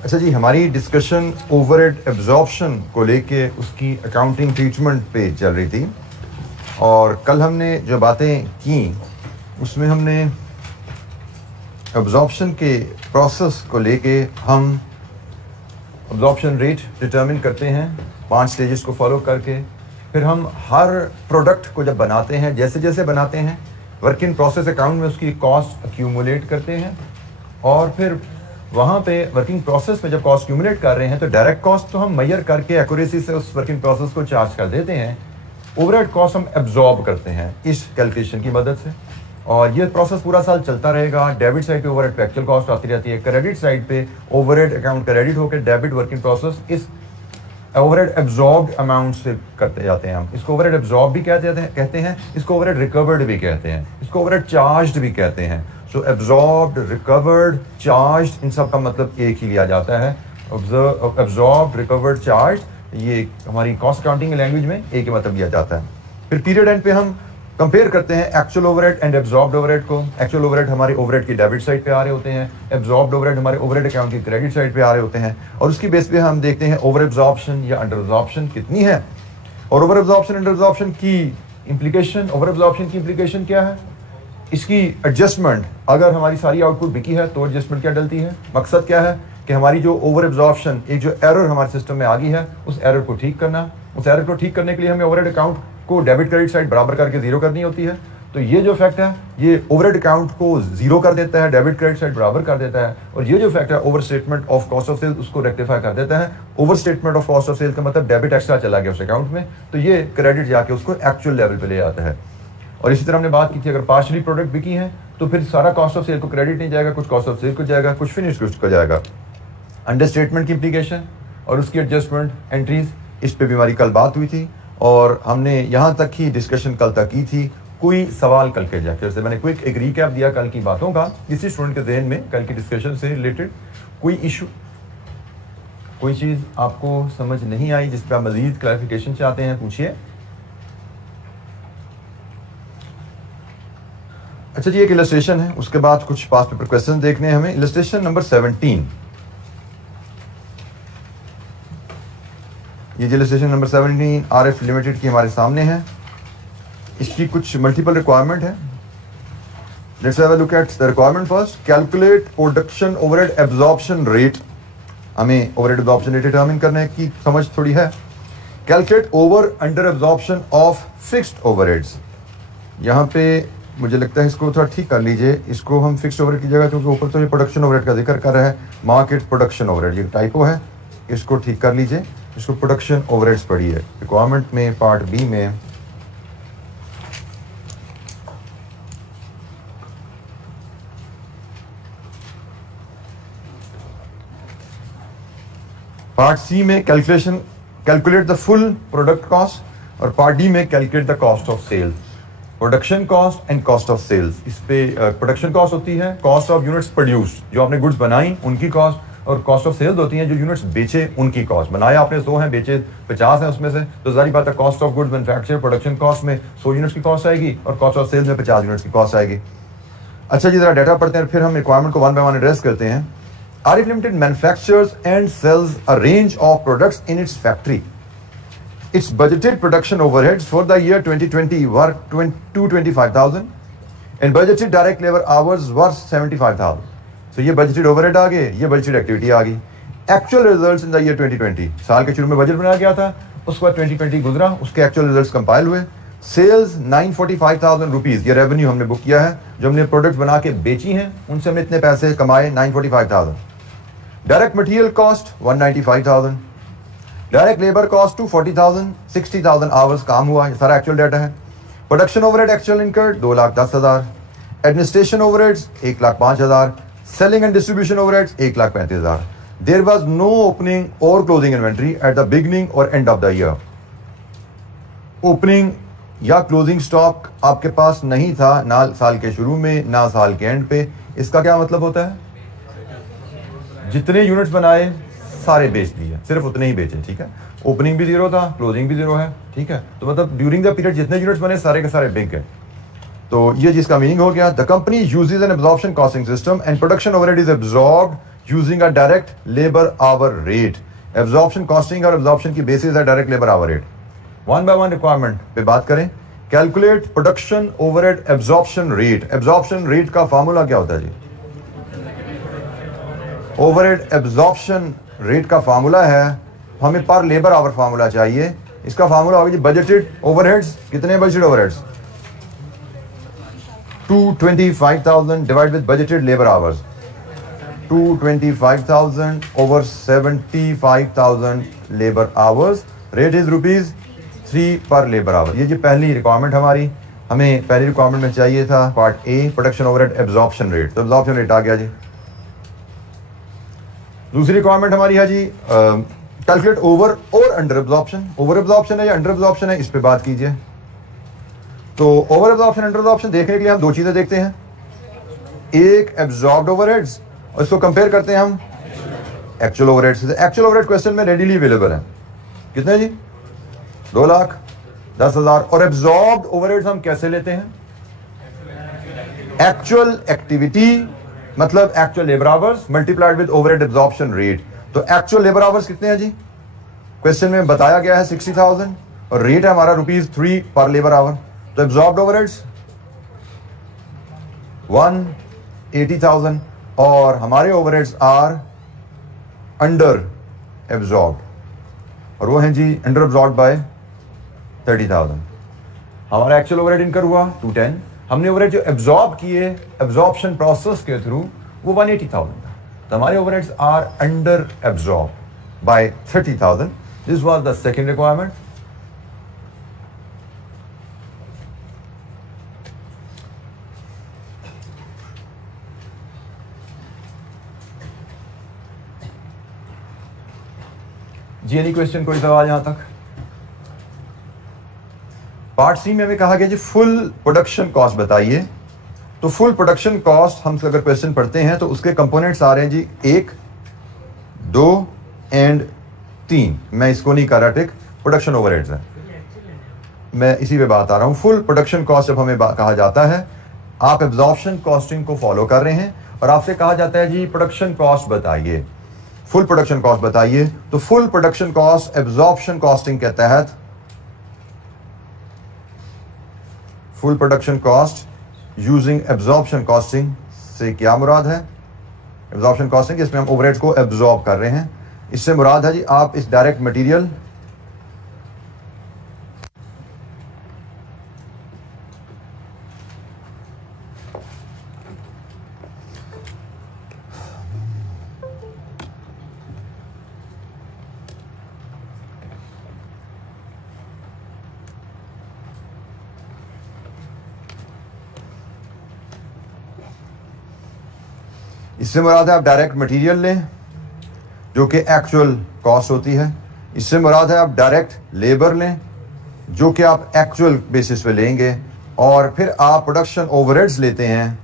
अच्छा जी, हमारी discussion overhead absorption को लेके उसकी अकाउंटिंग ट्रीटमेंट पे चल रही थी और कल हमने जो बातें की उसमें हमने एब्जॉर्प्शन के प्रोसेस को लेके हम एब्जॉर्प्शन रेट डिटरमिन करते हैं 5 स्टेजेस को फॉलो करके। फिर हम हर प्रोडक्ट को जब बनाते हैं, जैसे जैसे बनाते हैं, वर्क इन प्रोसेस अकाउंट में उसकी कॉस्ट अक्यूमुलेट करते हैं और फिर वहाँ पे वर्किंग प्रोसेस में जब कॉस्ट अक्यूमुलेट कर रहे हैं तो डायरेक्ट कॉस्ट तो हम मेजर करके एक्यूरेसी से उस वर्किंग प्रोसेस को चार्ज कर देते हैं। ओवरहेड कॉस्ट हम एब्जॉर्ब करते हैं इस कैलकुलेशन की मदद से और ये प्रोसेस पूरा साल चलता रहेगा। डेबिट साइड पे ओवरहेड पे एक्चुअल कॉस्ट आती रहती है, क्रेडिट साइड पे ओवरहेड अकाउंट क्रेडिट होकर डेबिट वर्किंग प्रोसेस इस ओवरहेड एब्जॉर्ब्ड अमाउंट से करते जाते हैं। हम इसको ओवरहेड एब्जॉर्ब भी कहते हैं, इसको ओवरहेड रिकवर्ड भी कहते हैं, इसको ओवरहेड चार्ज्ड भी कहते हैं। सो एब्जॉर्ब्ड, रिकवर्ड, चार्ज्ड, इन सब का मतलब एक ही लिया जाता है। एब्जॉर्ब्ड, रिकवर्ड, चार्ज्ड, ये हमारी कॉस्ट अकाउंटिंग लैंग्वेज में एक ही मतलब लिया जाता है। फिर पीरियड एंड पे हम कंपेयर करते हैं actual overhead and absorbed overhead को। एक्चुअल ओवरहेड हमारे ओवरहेड की डेबिट साइड पे आ रहे होते हैं, एब्जॉर्ब्ड ओवरहेड हमारे ओवरहेड अकाउंट की क्रेडिट साइड पे आ रहे होते हैं और उसकी बेस पे हम देखते हैं ओवर एब्जॉर्प्शन या अंडर एब्जॉर्प्शन कितनी है और ओवर एब्जॉर्प्शन अंडर एब्जॉर्प्शन की इम्प्लीकेशन। ओवर एब्जॉर्प्शन की इम्प्लीकेशन क्या है, इसकी एडजस्टमेंट, अगर हमारी सारी आउटपुट बिकी है तो एडजस्टमेंट क्या डलती है। मकसद क्या है कि हमारी जो ओवर एब्जॉर्प्शन, एक जो एरर हमारे सिस्टम में आ गई है उस एरर को ठीक करना। उस एरर को ठीक करने के लिए हमें ओवरहेड अकाउंट को डेबिट क्रेडिट साइड बराबर करके जीरो करनी होती है। तो ये जो फैक्ट है ये ओवरहेड अकाउंट को जीरो कर देता है, डेबिट क्रेडिट साइड बराबर कर देता है और ये जो फैक्ट है over statement of cost of sale उसको रेक्टिफाई कर देता है। Over statement of cost of sale का मतलब डेबिट एक्स्ट्रा चला गया उस अकाउंट में, तो ये क्रेडिट जाके उसको एक्चुअल लेवल पे ले आता है। और इसी तरह हमने बात की थी अगर पार्शली प्रोडक्ट बिकी है तो फिर सारा कॉस्ट ऑफ सेल को क्रेडिट नहीं जाएगा, कुछ कॉस्ट ऑफ सेल को जाएगा, कुछ फिनिश गुड्स को जाएगा। अंडर स्टेटमेंट की इम्प्लीकेशन और उसकी एडजस्टमेंट एंट्रीज, इस पे भी हमारी कल बात हुई थी और हमने यहाँ तक ही डिस्कशन कल तक की थी। कोई सवाल कल के जाकर से मैंने क्विक एक रिकैप दिया कल की बातों का, किसी स्टूडेंट के जहन में कल की डिस्कशन से रिलेटेड कोई इशू, कोई चीज़ आपको समझ नहीं आई जिस पर आप मजीद क्लैरिफिकेशन चाहते हैं, पूछिए। अच्छा जी, एक इलस्ट्रेशन है, उसके बाद कुछ पास पेपर क्वेश्चन देखने हैं हमें। इलस्ट्रेशन नंबर 17, ये जो इलस्ट्रेशन नंबर 17 आरएफ लिमिटेड की हमारे सामने है, इसकी कुछ मल्टीपल रिक्वायरमेंट है। Let's have a look at the requirement first. Calculate production overhead absorption rate, हमें ओवरहेड एब्जॉर्प्शन रेट डिटरमिन करने की समझ थोड़ी है। Calculate over under absorption of fixed overheads, यहाँ पे मुझे लगता है इसको थोड़ा ठीक कर लीजिए, इसको हम फिक्स्ड ओवरहेड की जगह, क्योंकि ऊपर तो ये प्रोडक्शन ओवरहेड का जिक्र कर रहा है, मार्केट प्रोडक्शन ओवरहेड, ये टाइपो है, इसको ठीक कर लीजिए, इसको प्रोडक्शन ओवरहेड्स पढ़िए। रिक्वायरमेंट में पार्ट बी में पार्ट सी में calculate the full product cost और पार्ट डी में calculate the cost of sales. Production cost and cost of sales, इस पे प्रोडक्शन कॉस्ट होती है कॉस्ट ऑफ यूनिट्स प्रोड्यूस्ड, जो आपने गुड्स बनाई उनकी कॉस्ट, और कॉस्ट ऑफ सेल्स होती है जो यूनिट्स बेचे उनकी कॉस्ट। बनाया आपने 100 हैं, बेचे 50 हैं उसमें से, तो जारी बात है cost of goods manufacture production cost में 100 यूनिट्स की कॉस्ट आएगी और कॉस्ट ऑफ सेल्स में 50 यूनिट्स की कॉस्ट आएगी। अच्छा जी, जरा डाटा पढ़ते हैं फिर हम रिक्वायरमेंट को वन बाय वन एड्रेस करते हैं। RF limited manufactures and sells a range of products in its factory. Its budgeted production overheads for the year 2020 were 225,000 and budgeted direct labor hours were 75,000. So ये budgeted overhead आ गए, ये budgeted activity आ गई। Actual results in the year 2020, साल के शुरू में budget बनाया गया था, उसके बाद 2020 गुजरा, उसके actual results कंपाइल हुए। सेल्स 945,000 रुपीज़, ये रेवेन्यू हमने बुक किया है, जो हमने प्रोडक्ट बना के बेची हैं उनसे हमने इतने पैसे कमाए 945,000। Direct material cost 195,000, direct labour cost 240,000, 60,000 hours काम हुआ, ये सारा एक्चुअल डाटा है। Production overhead actual incurred 2,10,000, administration overheads 1,05,000, selling and distribution overheads 1,35,000। There was no opening और closing inventory at the beginning और end of the year. Opening या closing stock आपके पास नहीं था, ना साल के शुरू में ना साल के एंड पे। इसका क्या मतलब होता है, जितने यूनिट्स बनाए सारे बेच दिए, सिर्फ उतने ही बेचे, ठीक है। ओपनिंग भी जीरो था, क्लोजिंग भी जीरो है, ठीक है। तो मतलब ड्यूरिंग द पीरियड जितने यूनिट्स बने सारे के सारे बिक गए। तो ये जिसका मीनिंग हो गया, the company uses an absorption costing system and production overhead is absorbed using a direct labour hour rate. Absorption costing और एब्जॉर्प्शन की बेसिस है direct labour hour rate. One by one requirement पे बात करें। Calculate production overhead absorption rate. Absorption rate का formula क्या होता है जी? ओवरहेड एब्जॉर्प्शन रेट का फार्मूला है, हमें पर लेबर आवर फार्मूला चाहिए। इसका फार्मूला होगा जी बजटेड ओवरहेड्स। कितने budgeted overheads? 225,000 divide with budgeted labour hours. 225,000 over 75,000 labour hours. Rate is ₹3 पर लेबर आवर। ये जी पहली रिक्वायरमेंट हमारी। हमें पहली रिक्वायरमेंट में चाहिए था part A production overhead absorption rate, तो एब्जॉर्प्शन रेट आ गया जी। दूसरी रिक्वायरमेंट हमारी है जी कैलकुलेट ओवर और अंडर एब्जॉर्प्शन। ओवर एब्जॉर्प्शन है या अंडर एब्जॉर्प्शन है, इस पे बात कीजिए। तो ओवर एब्जॉर्प्शन अंडर एब्जॉर्प्शन देखने के लिए हम दो चीजें देखते हैं, एक एब्जॉर्ब्ड ओवरहेड्स और इसको कंपेयर करते हैं हम एक्चुअल ओवरहेड्स से। एक्चुअल ओवरहेड क्वेश्चन में रेडीली अवेलेबल है। कितने जी? 2,10,000। और एब्जॉर्ब्ड ओवरहेड्स हम कैसे लेते हैं? एक्चुअल एक्टिविटी मतलब actual labour hours multiplied with overhead absorption rate. तो एक्चुअल लेबर आवर्स कितने हैं जी? क्वेश्चन में बताया गया है 60,000 और रेट है हमारा ₹3 पर लेबर आवर। तो एब्जॉर्ब्ड ओवरहेड्स 180,000 और हमारे ओवरहेड्स आर अंडर एब्जॉर्ब्ड और वो हैं जी अंडर एब्जॉर्ब्ड बाय 30,000। हमारा एक्चुअल ओवरहेड इनकर हुआ 210। हमने ओवरहेड जो एब्जॉर्ब किए एब्जॉर्प्शन प्रोसेस के थ्रू वो 180,000 था। तो हमारे overheads are under absorb by 30,000। This was the second requirement. जी एनी क्वेश्चन, कोई सवाल यहां तक? पार्ट सी में हमें कहा गया जी फुल प्रोडक्शन कॉस्ट बताइए। तो फुल प्रोडक्शन कॉस्ट हम अगर क्वेश्चन पढ़ते हैं तो उसके कंपोनेंट्स आ रहे हैं जी 1, 2 एंड 3। मैं इसको नहीं कर रहा, ठीक, प्रोडक्शन ओवरहेड्स है, मैं इसी पे बात आ रहा हूं। फुल प्रोडक्शन कॉस्ट जब हमें कहा जाता है, आप एब्जॉर्प्शन कॉस्टिंग को फॉलो कर रहे हैं और आपसे कहा जाता है जी प्रोडक्शन कॉस्ट बताइए, फुल प्रोडक्शन कॉस्ट बताइए। तो full production cost absorption costing के तहत, full production cost using absorption costing से क्या मुराद है? एब्जॉर्प्शन कॉस्टिंग इसमें हम ओवरहेड्स को एब्जॉर्ब कर रहे हैं। इससे मुराद है जी आप इस डायरेक्ट मटेरियल इससे मुराद है आप डायरेक्ट मटेरियल लें जो कि एक्चुअल कॉस्ट होती है। इससे मुराद है आप डायरेक्ट लेबर लें जो कि आप एक्चुअल बेसिस पे लेंगे और फिर आप प्रोडक्शन ओवरहेड्स लेते हैं।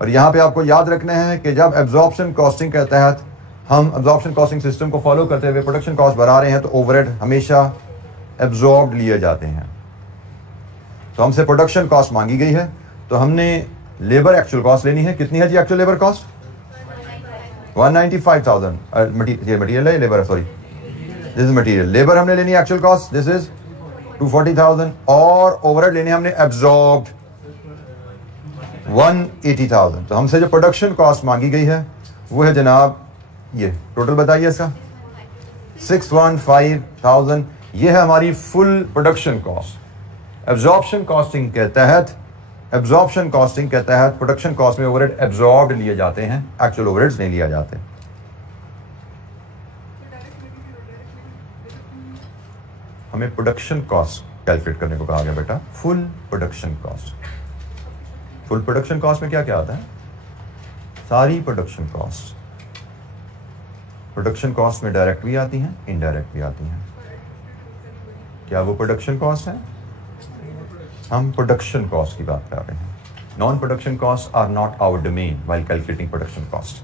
और यहाँ पे आपको याद रखना है कि जब एब्जॉर्प्शन कॉस्टिंग के तहत हम एब्जॉर्प्शन कॉस्टिंग सिस्टम को फॉलो करते हुए प्रोडक्शन कॉस्ट बना रहे हैं तो ओवरहेड हमेशा एब्जॉर्ब लिए जाते हैं। तो हमसे प्रोडक्शन कॉस्ट मांगी गई है तो हमने लेबर एक्चुअल कॉस्ट लेनी है। कितनी है जी एक्चुअल लेबर कॉस्ट? 195,000। मटीरियल है labour, sorry this is material. Labour हमने लेनी है एक्चुअल कॉस्ट, दिस इज 240,000 और ओवरहेड लेने हमने एब्जॉर्ब्ड 180,000। तो हमसे जो प्रोडक्शन कॉस्ट मांगी गई है वो है जनाब ये टोटल बताइए इसका 615,000। ये है हमारी full production cost. Absorption costing के तहत, एब्जॉर्प्शन कॉस्टिंग के तहत प्रोडक्शन कॉस्ट में ओवरहेड एब्जॉर्ब्ड लिए जाते हैं, एक्चुअल ओवरहेड्स नहीं लिया जाते। हमें प्रोडक्शन कॉस्ट कैलकुलेट करने को कहा गया बेटा, full production cost. Full production cost में क्या क्या आता है? सारी प्रोडक्शन कॉस्ट। प्रोडक्शन कॉस्ट में डायरेक्ट भी आती हैं, इनडायरेक्ट भी आती हैं। क्या वो प्रोडक्शन कॉस्ट है? हम प्रोडक्शन कॉस्ट की बात कर रहे हैं। Non production cost are not our domain while calculating production cost.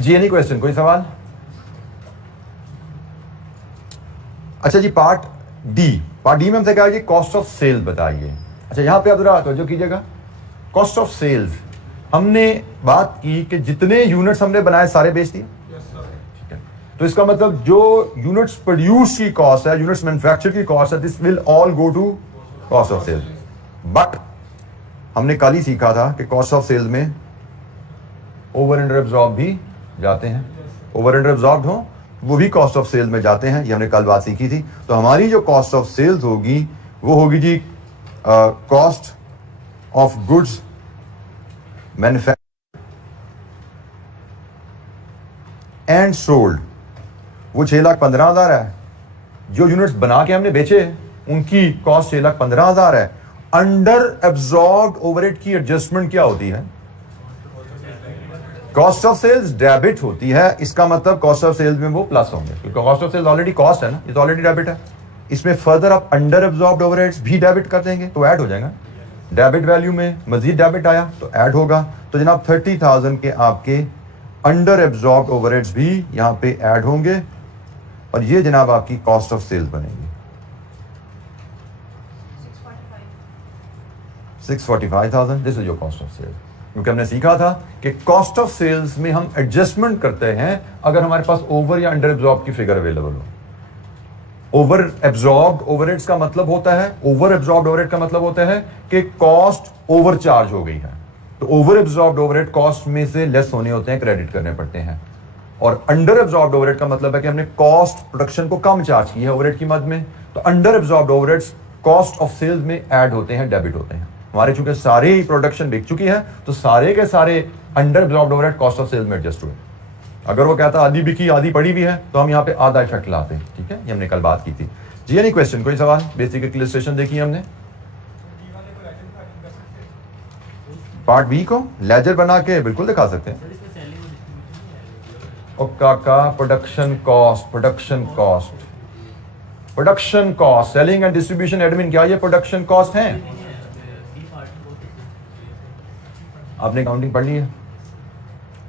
जी एनी क्वेश्चन, कोई सवाल? अच्छा जी पार्ट डी। पार्ट डी में हमसे कहा कि कॉस्ट ऑफ सेल बताइए। अच्छा यहाँ पे आप जरा तवज्जो कीजिएगा। कॉस्ट ऑफ सेल्स हमने बात की कि जितने यूनिट्स हमने बनाए सारे बेच दिए। तो इसका मतलब जो यूनिट्स प्रोड्यूस की कॉस्ट है, यूनिट्स मैन्युफैक्चर की कॉस्ट है, this will all go to cost of sales. But हमने कल ही सीखा था कि कॉस्ट ऑफ सेल्स में ओवर अंडर एब्जॉर्ब भी जाते हैं। ओवर अंडर एब्जॉर्ब हो वो भी कॉस्ट ऑफ सेल्स में जाते हैं, ये हमने कल बात सीखी थी। तो हमारी जो कॉस्ट ऑफ सेल्स होगी वो होगी जी cost of goods manufacture and sold, वो 6,15,000 है। जो यूनिट्स बना के हमने बेचे उनकी कॉस्ट 6,15,000 है। अंडर एब्जॉर्ब्ड ओवरहेड की एडजस्टमेंट क्या होती है? कॉस्ट ऑफ सेल्स डेबिट होती है। इसका मतलब कॉस्ट ऑफ सेल्स में वो प्लस होंगे, क्योंकि cost of sales already cost है ना, ये तो ऑलरेडी डेबिट है। इसमें फर्दर आप अंडर एब्जॉर्ब्ड ओवरहेड्स भी डेबिट कर देंगे तो ऐड हो जाएगा। डेबिट वैल्यू में मजीद डेबिट आया तो ऐड होगा। तो जनाब 30,000 के आपके अंडर एब्जॉर्ब्ड ओवरहेड्स भी यहां पे ऐड होंगे और ये जनाब आपकी कॉस्ट ऑफ सेल्स बनेगी 645,000। This is your cost of sales. क्योंकि हमने सीखा था कि कॉस्ट ऑफ सेल्स में हम एडजस्टमेंट करते हैं अगर हमारे पास ओवर या अंडर एब्जॉर्ब की फिगर अवेलेबल हो। ओवर एब्जॉर्ब्ड ओवरहेड्स का मतलब होता है, ओवर एब्जॉर्ब्ड ओवरहेड का मतलब होता है कि कॉस्ट ओवर चार्ज हो गई है। तो ओवर एब्जॉर्ब्ड ओवरहेड कॉस्ट में से लेस होने होते हैं, क्रेडिट करने पड़ते हैं। और अंडर एब्जॉर्ब्ड ओवरहेड का मतलब है कि हमने कॉस्ट प्रोडक्शन को कम चार्ज की है ओवरहेड की मद में। तो under absorbed overheads cost of sales में ऐड होते हैं, डेबिट होते हैं। हमारे चूंकि सारे ही प्रोडक्शन बिक चुकी है तो सारे के सारे under absorbed overhead cost of sales में एडजस्ट हुए। अगर वो कहता आधी बिकी आधी पड़ी भी है तो हम यहाँ पे आधा इफेक्ट लाते हैं। ठीक है, ये हमने कल बात की थी जी। एनी क्वेश्चन, कोई सवाल? बेसिक इलस्ट्रेशन देखी हमने। पार्ट बी को लेजर बना के बिल्कुल दिखा सकते हैं। ओ काका, production cost, production cost, production cost, selling and distribution admin, क्या ये प्रोडक्शन कॉस्ट है? आपने काउंटिंग पढ़ ली है।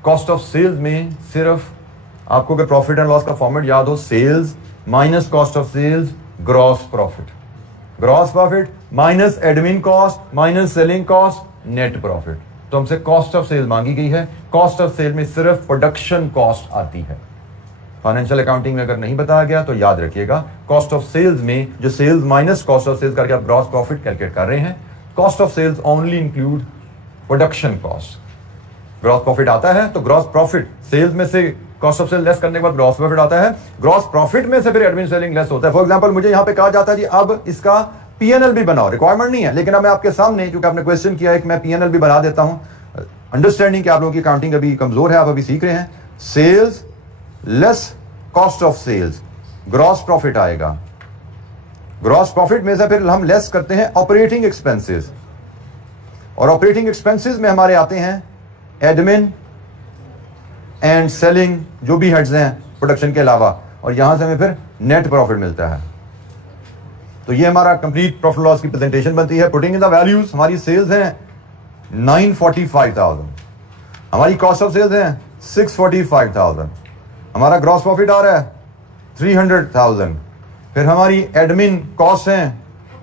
कॉस्ट ऑफ सेल्स में सिर्फ आपको अगर प्रॉफिट एंड लॉस का फॉर्मेट याद हो, sales minus cost of sales gross profit, gross profit minus admin cost minus selling cost net profit. तो हमसे कॉस्ट ऑफ सेल्स मांगी गई है। कॉस्ट ऑफ सेल में सिर्फ प्रोडक्शन कॉस्ट आती है। फाइनेंशियल अकाउंटिंग में अगर नहीं बताया गया तो याद रखिएगा, कॉस्ट ऑफ सेल्स में जो sales minus cost of sales करके आप ग्रॉस प्रॉफिट कैलकुलेट कर रहे हैं। Cost of sales only include production cost. Gross profit आता है तो ग्रॉस प्रॉफिट सेल्स में से कॉस्ट ऑफ सेल लेस करने के बाद ग्रॉस प्रॉफिट आता है। ग्रॉस प्रॉफिट में से फिर एडमिन सेलिंग लेस होता है। फॉर एग्जांपल मुझे यहां पे कहा जाता है जी अब इसका पीएनएल भी बनाओ, रिक्वायरमेंट नहीं है लेकिन अब मैं आपके सामने, क्योंकि आपने क्वेश्चन किया है कि मैं पीएनएल भी बना देता हूं। अंडरस्टैंडिंग कि आप लोगों की अकाउंटिंग अभी कमजोर है, आप अभी सीख रहे हैं। Sales less cost of sales gross profit आएगा। ग्रॉस प्रॉफिट में से फिर हम लेस करते हैं ऑपरेटिंग एक्सपेंसेस, और ऑपरेटिंग एक्सपेंसेस में हमारे आते हैं एडमिन एंड सेलिंग, जो भी हेड्स हैं प्रोडक्शन के अलावा, और यहां से हमें फिर नेट प्रॉफिट मिलता है। तो ये हमारा कंप्लीट प्रॉफिट लॉस की प्रेजेंटेशन बनती है। पुटिंग इन द वैल्यूज, हमारी सेल्स हैं 945,000, हमारी कॉस्ट ऑफ सेल्स हैं 645,000, हमारा ग्रॉस प्रॉफिट आ रहा है 300,000, फिर हमारी एडमिन कॉस्ट हैं,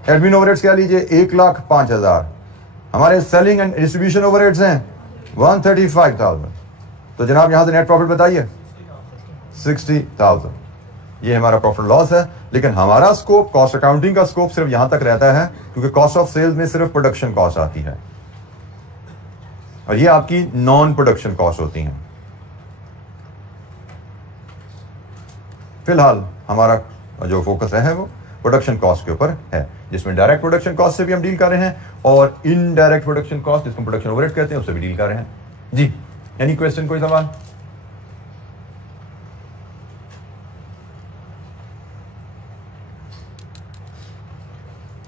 एडमिन ओवरहेड्स कह लीजिए 1,05,000, हमारे सेलिंग एंड डिस्ट्रीब्यूशन ओवरहेड्स हैं 135,000। तो जनाब यहां से नेट प्रॉफिट बताइए 60,000। ये हमारा प्रॉफिट लॉस है। लेकिन हमारा स्कोप, कॉस्ट अकाउंटिंग का स्कोप सिर्फ यहां तक रहता है क्योंकि कॉस्ट ऑफ सेल्स में सिर्फ प्रोडक्शन कॉस्ट आती है और ये आपकी नॉन प्रोडक्शन कॉस्ट होती हैं। फिलहाल हमारा जो फोकस है वो प्रोडक्शन कॉस्ट के ऊपर है, जिसमें डायरेक्ट प्रोडक्शन कॉस्ट से भी हम डील कर रहे हैं और इनडायरेक्ट प्रोडक्शन कॉस्ट, जिसको प्रोडक्शन ओवरहेड कहते हैं, उससे भी डील कर रहे हैं जी। एनी क्वेश्चन, कोई सवाल?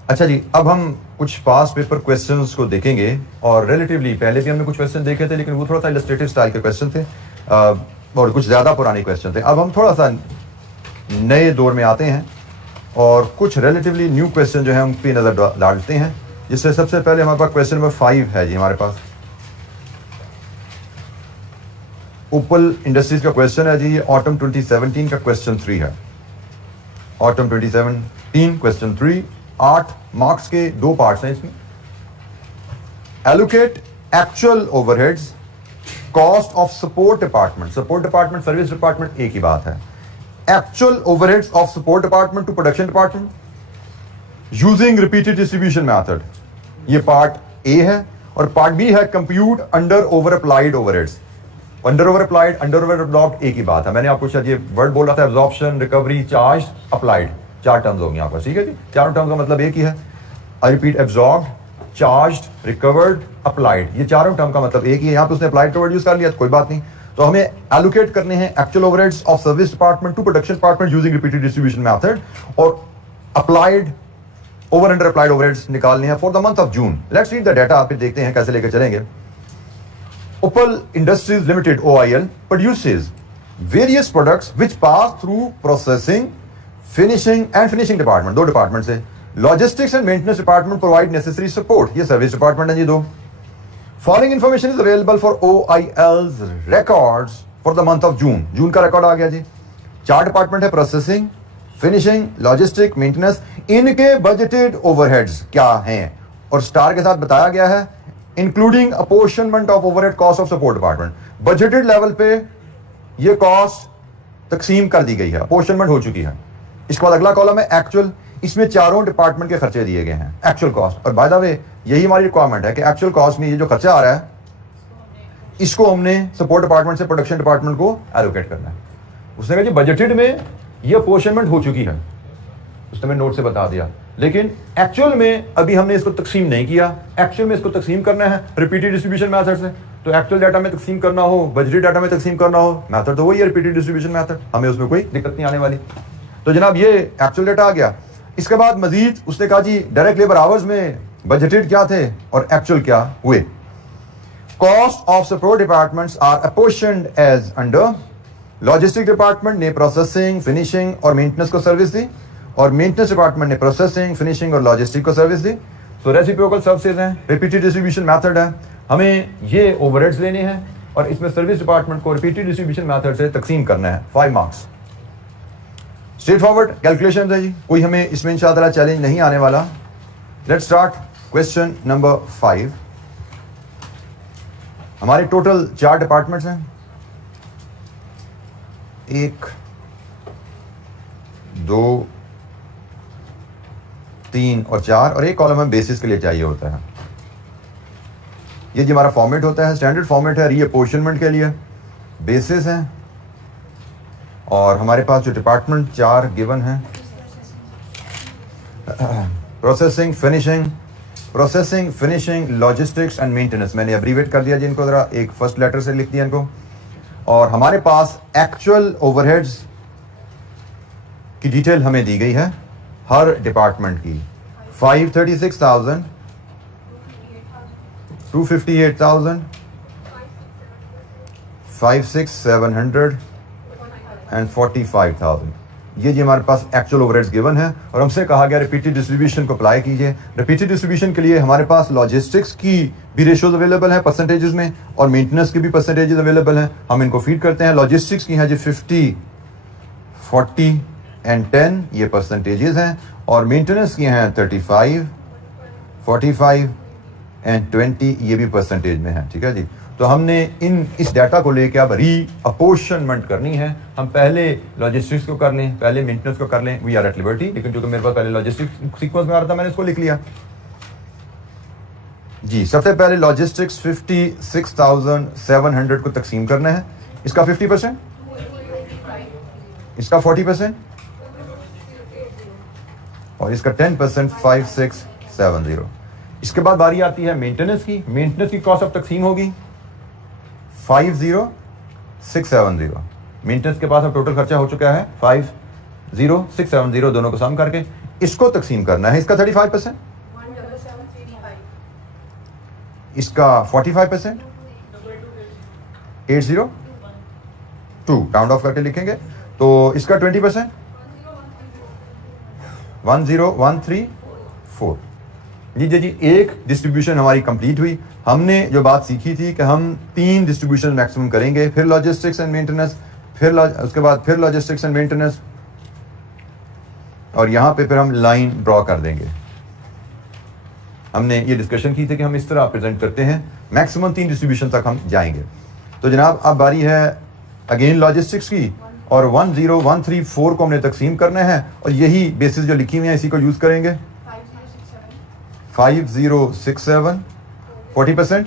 अच्छा जी, अब हम कुछ पास पेपर क्वेश्चंस को देखेंगे और रिलेटिवली पहले भी हमने कुछ क्वेश्चन देखे थे लेकिन वो थोड़ा सा इलस्ट्रेटिव स्टाइल के क्वेश्चन थे और कुछ ज्यादा पुराने क्वेश्चन थे। अब हम थोड़ा सा नए दौर में आते हैं और कुछ रिलेटिवली न्यू क्वेश्चन जो है उन पे नजर डालते हैं, जिससे सबसे पहले हमारे पास क्वेश्चन नंबर 5 है जी। हमारे पास उपल इंडस्ट्रीज का क्वेश्चन है जी। ऑटम 2017 का क्वेश्चन 3 है। ऑटम 2017 क्वेश्चन 3, 8 मार्क्स के 2 पार्ट्स हैं इसमें। Allocate actual overheads, cost of support department, support department service department एक ही बात है, actual overheads of support department to production department using repeated distribution method, ये पार्ट ए है। और पार्ट बी है compute under over applied overheads. Under over applied, under over absorbed एक ही बात है। मैंने आपको शायद ये वर्ड बोल रहा था, एब्जॉर्प्शन, रिकवरी, चार्ज, अप्लाइड, चार टर्म्स होंगे यहाँ पर, ठीक है जी। चारों टर्म्स का मतलब एक ही है। I repeat, absorbed, charged, recovered, applied, ये चारों टर्म का मतलब एक ही है। यहाँ पे उसने अप्लाइड का वर्ड यूज कर लिया तो कोई बात नहीं। तो हमें एलोकेट करने हैं actual overheads of service department to production department using repeated distribution method, और applied over under applied overheads निकालने हैं for the month of June. Let's read the data, फिर देखते हैं कैसे लेकर चलेंगे। Opal Industries Limited (OIL) produces various products which pass through processing, finishing and finishing department, दो डिपार्टमेंट से। Logistics and maintenance department provide necessary support, ये service department है जी दो। Following information is available for OIL's records for the month of June. जून का record आ गया जी। चार department है, processing, finishing, logistic, maintenance. इनके बजटेड ओवरहेड्स क्या हैं और स्टार के साथ बताया गया है including apportionment of overhead cost of support department. Budgeted level पे ये कॉस्ट तकसीम कर दी गई है, अपोर्शनमेंट हो चुकी है। इसके बाद अगला कॉलम है एक्चुअल, इसमें चारों डिपार्टमेंट के खर्चे दिए गए हैं, एक्चुअल कॉस्ट। और बाय द वे यही हमारी रिक्वायरमेंट है कि एक्चुअल कॉस्ट में ये जो खर्चा आ रहा है इसको हमने सपोर्ट डिपार्टमेंट से प्रोडक्शन डिपार्टमेंट को एलोकेट करना है। उसने कहा जी बजटेड में ये अपोर्शनमेंट हो चुकी है, उसने मैं नोट से बता दिया, लेकिन एक्चुअल में अभी हमने इसको तकसीम नहीं किया। एक्चुअल में इसको तकसीम करना है रिपीटेड डिस्ट्रीब्यूशन मेथड से। तो एक्चुअल डाटा में तकसीम करना हो, बजटेड डाटा में तकसीम करना हो, मेथड तो वही है, रिपीटेड डिस्ट्रीब्यूशन मेथड, हमें उसमें कोई दिक्कत नहीं आने वाली। तो जनाब ये एक्चुअल डाटा आ गया। इसके बाद मजीद उसने कहा जी डायरेक्ट लेबर आवर्स में बजटेड क्या थे और एक्चुअल क्या हुए। Cost of support departments are apportioned as under. Logistic department ने प्रोसेसिंग, फिनिशिंग और मेंटेनेंस को सर्विस दी, और मेंटेनेंस डिपार्टमेंट ने प्रोसेसिंग, फिनिशिंग और लॉजिस्टिक को सर्विस दी। तो रेसिप्रोकल सर्विसेज हैं, रिपीटेड डिस्ट्रीब्यूशन मेथड है, हमें ये ओवरहेड्स लेने हैं और इसमें सर्विस डिपार्टमेंट को रिपीटेड डिस्ट्रीब्यूशन मेथड से तकसीम करना है। 5 मार्क्स, स्ट्रेट फॉरवर्ड कैलकुलेशन है जी, कोई हमें इसमें इंशाअल्लाह चैलेंज नहीं आने वाला। Let's start question number 5। हमारे टोटल 4 डिपार्टमेंट्स हैं, 1, 2, 3 और 4, और एक कॉलम हमें बेसिस के लिए चाहिए होता है। ये जी हमारा फॉर्मेट होता है, स्टैंडर्ड फॉर्मेट है रीअपोर्शनमेंट के लिए, बेसिस हैं, और हमारे पास जो डिपार्टमेंट 4 गिवन है, processing, finishing, logistics and maintenance. मैंने एब्रीवेट कर दिया जी इनको, जरा एक फर्स्ट लेटर से लिख दिया इनको। और हमारे पास एक्चुअल ओवरहेड्स की डिटेल हमें दी गई है हर डिपार्टमेंट की, 536,000, 258,000, 56,700 एंड 45,000। ये जी हमारे पास एक्चुअल ओवरहेड्स गिवन है, और हमसे कहा गया रिपीटेड डिस्ट्रीब्यूशन को अप्लाई कीजिए। रिपीटेड डिस्ट्रीब्यूशन के लिए हमारे पास लॉजिस्टिक्स की भी रेशियोज अवेलेबल है परसेंटेजेस में, और मेंटेनेंस की भी परसेंटेजेस अवेलेबल हैं। हम इनको फीड करते हैं। लॉजिस्टिक्स की हैं जी 50, 40 एंड 10, ये परसेंटेजेस हैं, और मेंटेनेंस की हैं 35, 45 एंड 20, ये भी परसेंटेज में है। ठीक है जी। तो हमने इस डाटा को लेकर अब रीअपोर्शनमेंट करनी है। हम पहले लॉजिस्टिक्स को कर लें, पहले मेंटेनेंस को कर लें, वी आर एट लिबर्टी। लेकिन क्योंकि मेरे पास पहले लॉजिस्टिक्स सीक्वेंस में आ रहा था, मैंने इसको लिख लिया जी। सबसे पहले लॉजिस्टिक्स 56,700 को तकसीम करना है। इसका 50%, इसका 40% और इसका 10%, 5670। इसके बाद बारी आती है मेंटेनेंस की। मेंटेनेंस की कॉस्ट अब तकसीम होगी 50670। मेंटेनेंस के पास अब टोटल खर्चा हो चुका है 50670, दोनों को सम करके इसको तकसीम करना है। इसका 35%, इसका 45%, 802 राउंड ऑफ करके लिखेंगे, तो इसका 20%, 10134। जी जी जी, एक डिस्ट्रीब्यूशन हमारी कंप्लीट हुई। हमने जो बात सीखी थी कि हम 3 डिस्ट्रीब्यूशन मैक्सिमम करेंगे, फिर लॉजिस्टिक्स एंड मेंटेनेंस, उसके बाद फिर लॉजिस्टिक्स एंड मेंटेनेंस, और यहाँ पे फिर हम लाइन ड्रॉ कर देंगे। हमने ये डिस्कशन की थी कि हम इस तरह प्रेजेंट करते हैं, मैक्सिमम 3 डिस्ट्रीब्यूशन तक हम जाएंगे। तो जनाब अब बारी है अगेन लॉजिस्टिक्स की, और 10134 को हमने तकसीम करना है, और यही बेसिस जो लिखी हुई है इसी को यूज़ करेंगे। 5067 40%,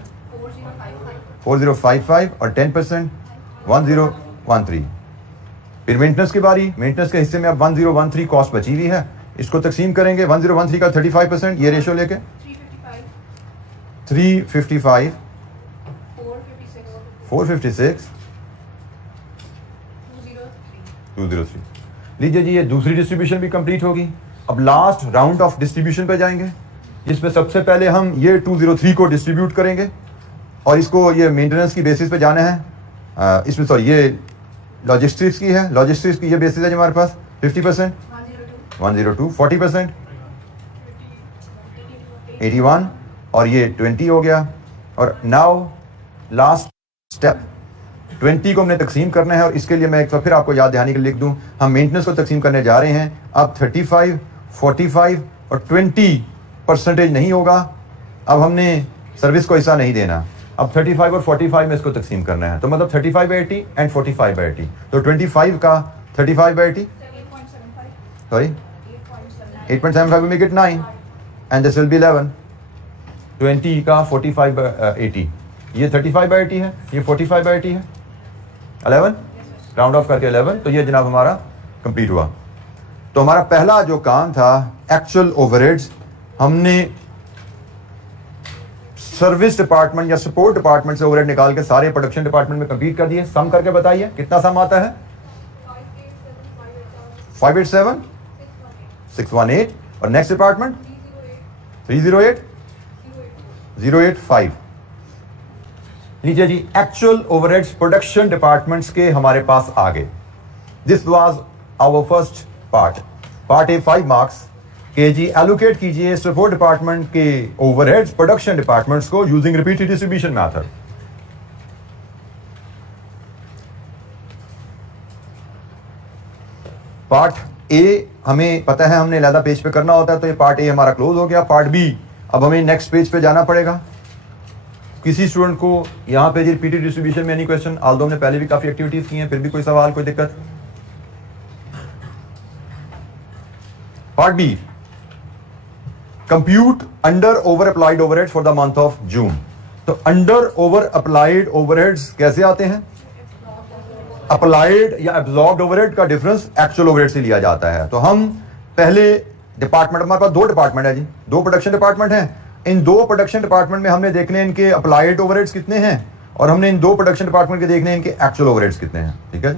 4055 और 10% 1013। फिर मेंटेनेंस की बारी, मेंटेनेंस के हिस्से में अब 1013 कॉस्ट बची हुई है, इसको तकसीम करेंगे 1013 का 35%, ये रेशो लेके 355 456 203। लीजिए जी, ये दूसरी डिस्ट्रीब्यूशन भी कंप्लीट होगी। अब लास्ट राउंड ऑफ डिस्ट्रीब्यूशन पे जाएंगे, जिसमें सबसे पहले हम ये 203 को डिस्ट्रीब्यूट करेंगे, और इसको ये मेंटेनेंस की बेसिस पे जाना है। इसमें सॉरी ये लॉजिस्टिक्स की है, लॉजिस्टिक्स की ये बेसिस है जो हमारे पास 50%, 102 40%, 81 और ये 20 हो गया। और नाउ लास्ट स्टेप 20 को हमने तकसीम करना है, और इसके लिए मैं एक बार फिर आपको याद दहानी के लिए लिख दूं, हम मेंटेनेंस को तकसीम करने जा रहे हैं। अब 35 45 और 20% नहीं होगा, अब हमने सर्विस को हिस्सा नहीं देना, अब 35 और 45 में इसको तकसीम करना है। तो मतलब 35/80 एंड 45/80, तो 25 का 35/80 sorry 8.75 will make it 9 and this will be 11। 20 का 45/80, ये 35/80 है, ये 45/80 है, 11 राउंड ऑफ करके 11। तो ये जनाब हमारा कंप्लीट हुआ। तो हमारा पहला जो काम था एक्चुअल ओवरहेड्स, हमने सर्विस डिपार्टमेंट या सपोर्ट डिपार्टमेंट से ओवरहेड निकाल के सारे प्रोडक्शन डिपार्टमेंट में कंप्लीट कर दिए। सम करके बताइए कितना सम आता है? 587 618 और नेक्स्ट डिपार्टमेंट 308 085। लीजिए जी, एक्चुअल ओवरहेड्स प्रोडक्शन डिपार्टमेंट्स के हमारे पास आ गए। This was our first part A 5 marks के जी एलोकेट कीजिए सपोर्ट डिपार्टमेंट के ओवरहेड्स प्रोडक्शन डिपार्टमेंट्स को using repeated distribution method. Part A हमें पता है हमने अलग पेज पे करना होता है, तो ये पार्ट ए हमारा क्लोज हो गया। पार्ट बी अब हमें नेक्स्ट पेज पे जाना पड़ेगा। किसी स्टूडेंट को यहाँ पे रिपीटेड डिस्ट्रीब्यूशन में एनी क्वेश्चन, आल्दो हमने पहले भी काफी एक्टिविटीज की हैं, फिर भी कोई सवाल कोई दिक्कत? Part B, compute under over applied overheads for the month of June. तो अंडर ओवर अप्लाइड ओवरहेड्स कैसे आते हैं? अप्लाइड या एब्जॉर्ब्ड ओवरहेड का डिफरेंस एक्चुअल ओवरहेड से लिया जाता है। तो हम पहले डिपार्टमेंट, हमारे पास 2 डिपार्टमेंट है जी, 2 प्रोडक्शन डिपार्टमेंट हैं। इन 2 प्रोडक्शन डिपार्टमेंट में हमने देखने हैं इनके अप्लाइड ओवरहेड्स कितने हैं, और हमने इन 2 प्रोडक्शन डिपार्टमेंट के देखने हैं इनके एक्चुअल ओवरहेड्स कितने हैं। ठीक है,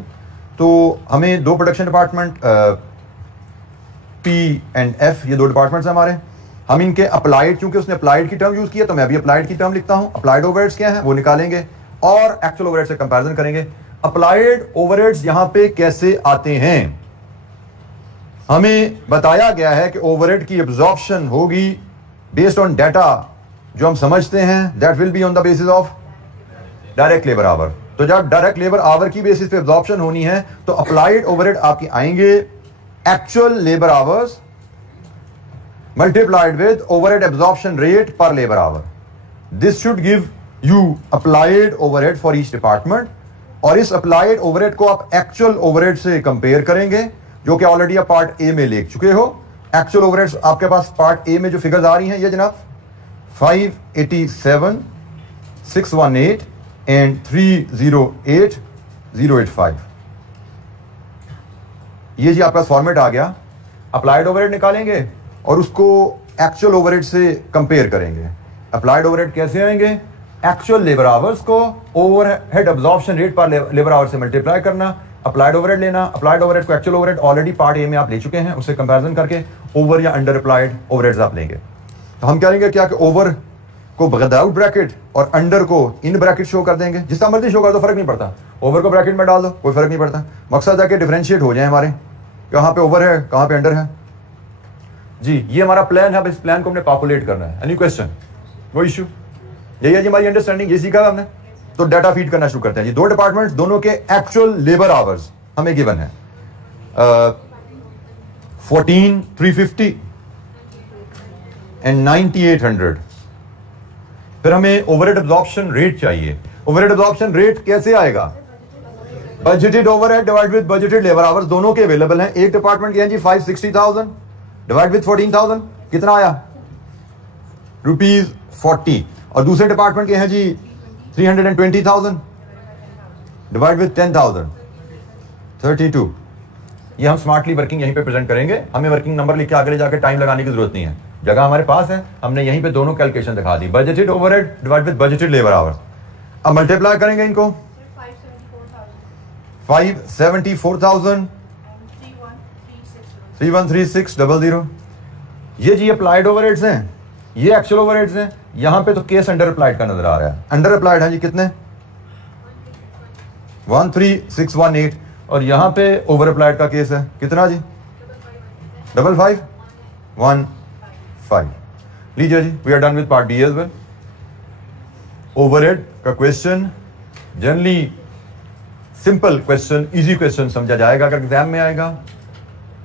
तो हमें 2 production department P and F, ये 2 डिपार्टमेंट्स हैं हमारे। हम इनके अप्लाइड, क्योंकि उसने अप्लाइड की टर्म यूज किया तो मैं भी अप्लाइड की टर्म लिखता हूं। अप्लाइड ओवरहेड्स क्या है वो निकालेंगे और एक्चुअल ओवरहेड से कंपैरिजन करेंगे। अप्लाइड ओवरहेड्स यहां पे कैसे आते हैं? हमें बताया गया है कि ओवरहेड की एब्जॉर्प्शन होगी बेस्ड ऑन डाटा जो हम समझते हैं, that will be on the basis of direct labour our. तो जब डायरेक्ट लेबर आवर की बेसिस पे एब्जॉर्प्शन होनी है तो अप्लाइड ओवरहेड आपकी आएंगे actual labour hours multiplied with overhead absorption rate per labor hour. This should give you applied overhead for each department, और इस applied overhead को आप actual overhead से कंपेयर करेंगे, जो कि ऑलरेडी आप पार्ट ए में ले चुके हो। एक्चुअल ओवरहेड्स आपके पास पार्ट ए में जो फिगर्स आ रही हैं ये जनाब 587 618 एंड 308 085। ये जी आपका फॉर्मेट आ गया। अप्लाइड ओवरहेड निकालेंगे और उसको एक्चुअल ओवरहेड से कंपेयर करेंगे। अप्लाइड ओवरहेड कैसे आएंगे? एक्चुअल लेबर आवर्स को ओवरहेड एब्जॉर्प्शन रेट पर लेबर आवर से मल्टीप्लाई करना, अप्लाइड ओवरहेड लेना। अप्लाइड ओवरहेड को actual overhead already part A में आप ले चुके हैं, उससे कंपैरिजन करके ओवर या अंडर अप्लाइड ओवरहेड्स आप लेंगे। तो हम करेंगे क्या कि ओवर को विदाउट ब्रैकेट और अंडर को इन ब्रैकेट शो कर देंगे। जिसका मर्जी शो कर दो, फर्क नहीं पड़ता। ओवर को ब्रैकेट में डाल दो, कोई फर्क नहीं पड़ता। मकसद है कि डिफरेंशिएट हो जाए हमारे, कहाँ पे ओवर है कहाँ पे अंडर है। जी ये हमारा प्लान है, अब इस प्लान को हमने पॉपुलेट करना है। Any question? No issue. यही है जी हमारी अंडरस्टैंडिंग, ये सीखा हमने। तो डाटा फीड करना शुरू करते हैं जी। 2 डिपार्टमेंट्स, दोनों के एक्चुअल लेबर आवर्स हमें गिवन है 14350 एंड 9800। फिर हमें ओवरहेड एब्जॉर्प्शन रेट चाहिए। ओवरहेड एब्जॉर्प्शन रेट कैसे आएगा? Budgeted overhead divide with budgeted labour hours, दोनों के अवेलेबल हैं। एक डिपार्टमेंट के हैं जी 560,000 डिवाइड विद 14,000, कितना आया? ₹40। और दूसरे डिपार्टमेंट के हैं जी 320,000 डिवाइड विद 10,000, 32। ये हम स्मार्टली वर्किंग यहीं पे प्रेजेंट करेंगे। हमें वर्किंग नंबर लिख के आगे ले जाकर टाइम लगाने की जरूरत नहीं है, जगह हमारे पास है। हमने यहीं पे दोनों कैलकुलेशन दिखा दी, budgeted overhead divide with budgeted labour hours. अब मल्टीप्लाई करेंगे इनको, 574,000 313600। ये जी अप्लाइड ओवरहेड्स हैं, ये एक्चुअल ओवरहेड्स हैं। यहां पे तो केस अंडर अप्लाइड का नजर आ रहा है। अंडर अप्लाइड है जी कितने? 13618। और यहां पे ओवर अप्लाइड का केस है कितना जी? 5515। लीजिए जी, we are done with part B as well. Overhead का question generally simple question, easy question समझा जाएगा अगर एग्जाम में आएगा,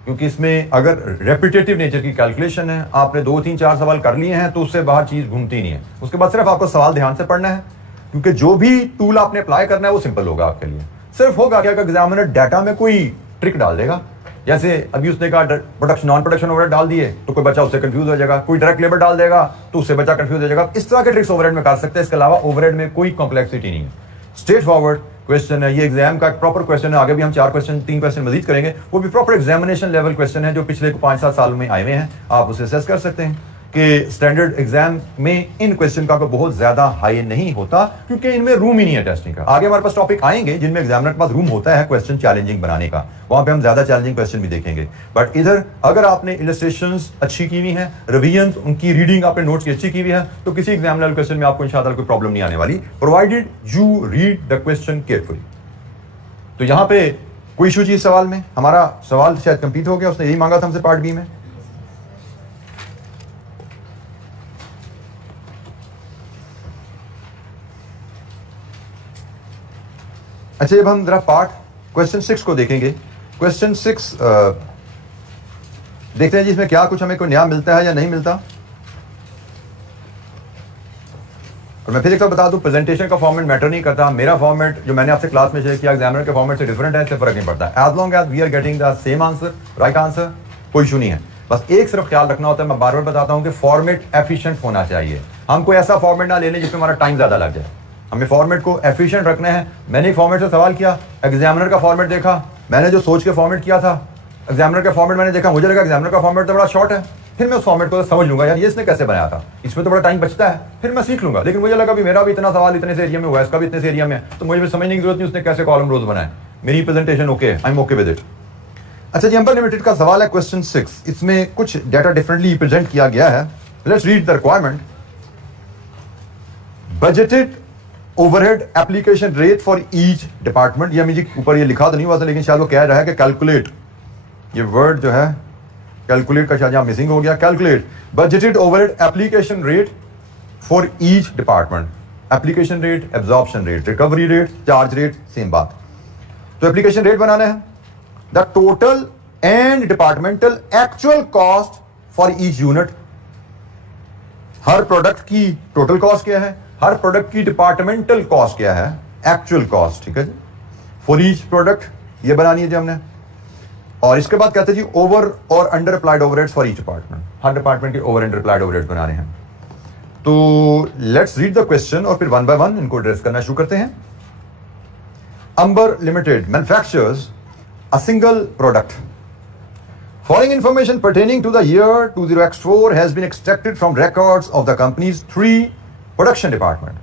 क्योंकि इसमें अगर रेपिटेटिव नेचर की कैलकुलेशन है, आपने 2 3 4 सवाल कर लिए हैं तो उससे बाहर चीज घूमती नहीं है। उसके बाद सिर्फ आपको सवाल ध्यान से पढ़ना है, क्योंकि जो भी टूल आपने अप्लाई करना है वो सिंपल होगा आपके लिए। सिर्फ होगा क्या, एग्जामिनर डाटा में कोई ट्रिक डाल देगा, जैसे अभी उसने कहा प्रोडक्शन नॉन प्रोडक्शन ओवरहेड डाल दिए तो कोई बच्चा उससे कंफ्यूज हो जाएगा, कोई डायरेक्ट लेबर डाल देगा तो उससे बच्चा कंफ्यूज हो जाएगा। इस तरह के ट्रिक्स ओवरहेड में कर सकते हैं, इसके अलावा ओवरहेड में कोई कॉम्प्लेक्सिटी नहीं है। स्ट्रेट फॉरवर्ड क्वेश्चन है, ये एग्जाम का प्रॉपर क्वेश्चन है। आगे भी हम 3 क्वेश्चन मजीद करेंगे, वो भी प्रॉपर एग्जामिनेशन लेवल क्वेश्चन है जो पिछले 5-7 साल में आए हुए हैं। आप उसे असेस कर सकते हैं कि स्टैंडर्ड एग्जाम में इन क्वेश्चन का बहुत ज्यादा हाई नहीं होता, क्योंकि इनमें रूम ही नहीं है टेस्टिंग का। आगे हमारे पास टॉपिक आएंगे जिनमें एग्जामिनर के पास रूम होता है क्वेश्चन चैलेंजिंग बनाने का, वहां पे हम ज्यादा चैलेंजिंग क्वेश्चन भी देखेंगे। बट इधर अगर आपने इलस्ट्रेशंस अच्छी की हुई है, रिवीजन उनकी रीडिंग आपने नोट्स की अच्छी की हुई है, तो किसी एग्जाम लेवल क्वेश्चन में आपको इंशाअल्लाह कोई प्रॉब्लम नहीं आने वाली, provided you read the question carefully. तो यहां पे कोई इशू चीज सवाल में, हमारा सवाल शायद कंप्लीट हो गया, उसने यही मांगा था हमसे पार्ट बी में। अच्छा, जब हम जरा पार्ट क्वेश्चन 6 को देखेंगे। क्वेश्चन 6 देखते हैं जी इसमें क्या कुछ हमें कोई नया मिलता है या नहीं मिलता। और मैं फिर एक बार बता दूं, प्रेजेंटेशन का फॉर्मेट मैटर नहीं करता। मेरा फॉर्मेट जो मैंने आपसे क्लास में शेयर किया एग्जामिनर के फॉर्मेट से डिफरेंट है, इससे फर्क नहीं पड़ता। As long as we are getting the same answer, right answer, कोई इशू नहीं है। बस एक सिर्फ ख्याल रखना होता है, मैं बार बार बताता हूं कि फॉर्मेट एफिशिएंट होना चाहिए। हम कोई ऐसा फॉर्मेट ना ले लें जिसमें हमारा टाइम ज्यादा लग जाए, हमें फॉर्मेट को एफिशिएंट रखना है। मैंने एक फॉर्मेट से सवाल किया, एग्जामिनर का फॉर्मेट देखा, मैंने जो सोच के फॉर्मेट किया था, एग्जामिनर का फॉर्मेट मैंने देखा, मुझे लगा एग्जामिनर का फॉर्मेट तो बड़ा शॉर्ट है, फिर मैं उस फॉर्मेट को समझ लूंगा, यार ये इसने कैसे बनाया था, इसमें तो बड़ा टाइम बचता है, फिर मैं सीख लूंगा। लेकिन मुझे लगा भी मेरा भी इतना सवाल इतने से एरिया में हुआ है, इसका भी इतने से एरिया में है, तो मुझे भी समझने की जरूरत नहीं उसने कैसे कॉलम रोज बनाया। मेरी presentation okay, I am okay with it. अच्छा जी, अंबर लिमिटेड का सवाल है क्वेश्चन 6। इसमें कुछ डाटा डिफरेंटली प्रेजेंट किया गया है। Let's read the requirement. Budgeted overhead application rate for each department. ये मुझे ऊपर ये लिखा तो नहीं हुआ था, लेकिन शायद वो कह रहा है कि कैलकुलेट, ये वर्ड जो है कैलकुलेट का शायद यहां मिसिंग हो गया। Calculate budgeted overhead application rate for each department. Application rate, absorption rate, recovery rate, charge rate, same बात। तो एप्लीकेशन रेट बनाना है, the total and departmental actual cost for each unit. Her product की total cost क्या है, हर product की departmental cost क्या है, actual cost, ठीक है जी, फॉर ईच प्रोडक्ट ये बनानी है जी हमने। और इसके बाद कहते हैं जी ओवर और under applied overheads for each department. हर डिपार्टमेंट के ओवर अंडर अप्लाइड ओवरहेड्स बनाने हैं। तो लेट्स रीड द क्वेश्चन और फिर वन बाय वन इनको एड्रेस करना शुरू करते हैं। Amber limited manufactures a single product. Following information pertaining to the year 2024 has been extracted from records of the company's 3 production department.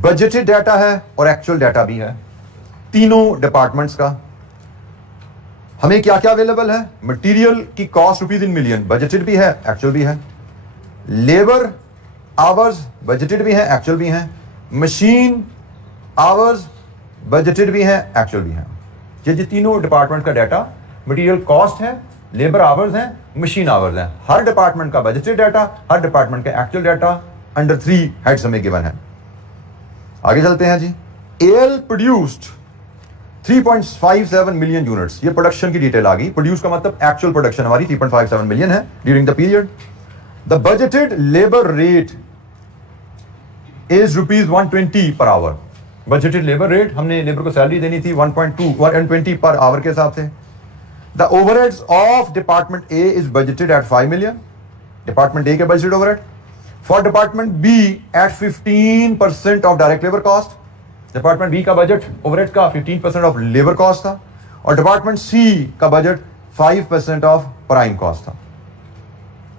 Budgeted data है और actual data भी है, तीनों डिपार्टमेंट्स का। हमें क्या क्या अवेलेबल है, मटेरियल की cost rupees in million, budgeted भी है, एक्चुअल भी है। लेबर आवर्स बजटेड भी है, एक्चुअल भी है। मशीन आवर्स बजटेड भी है, एक्चुअल भी है। ये तीनों डिपार्टमेंट का डाटा, मटेरियल कॉस्ट है, लेबर आवर्स हैं, मशीन आवर्स हैं। हर डिपार्टमेंट का बजटेड डाटा, हर डिपार्टमेंट का एक्चुअल डाटा अंडर 3 हेड्स हमें गिवन है। आगे चलते हैं जी। एल प्रोड्यूस्ड 3.57 मिलियन यूनिट्स, ये प्रोडक्शन की डिटेल आ गई। प्रोड्यूस का मतलब एक्चुअल प्रोडक्शन हमारी 3.57 मिलियन है during the period. The budgeted labour rate is ₹120 per hour. Budgeted labour rate, हमने लेबर को सैलरी देनी थी 120 पर आवर के हिसाब से। The overheads of department A is budgeted at 5 million. Department A के budgeted overhead for department B at 15% of direct labour cost. Department B का budget overhead का 15% ऑफ लेबर कॉस्ट था और डिपार्टमेंट सी का budget 5% of prime cost था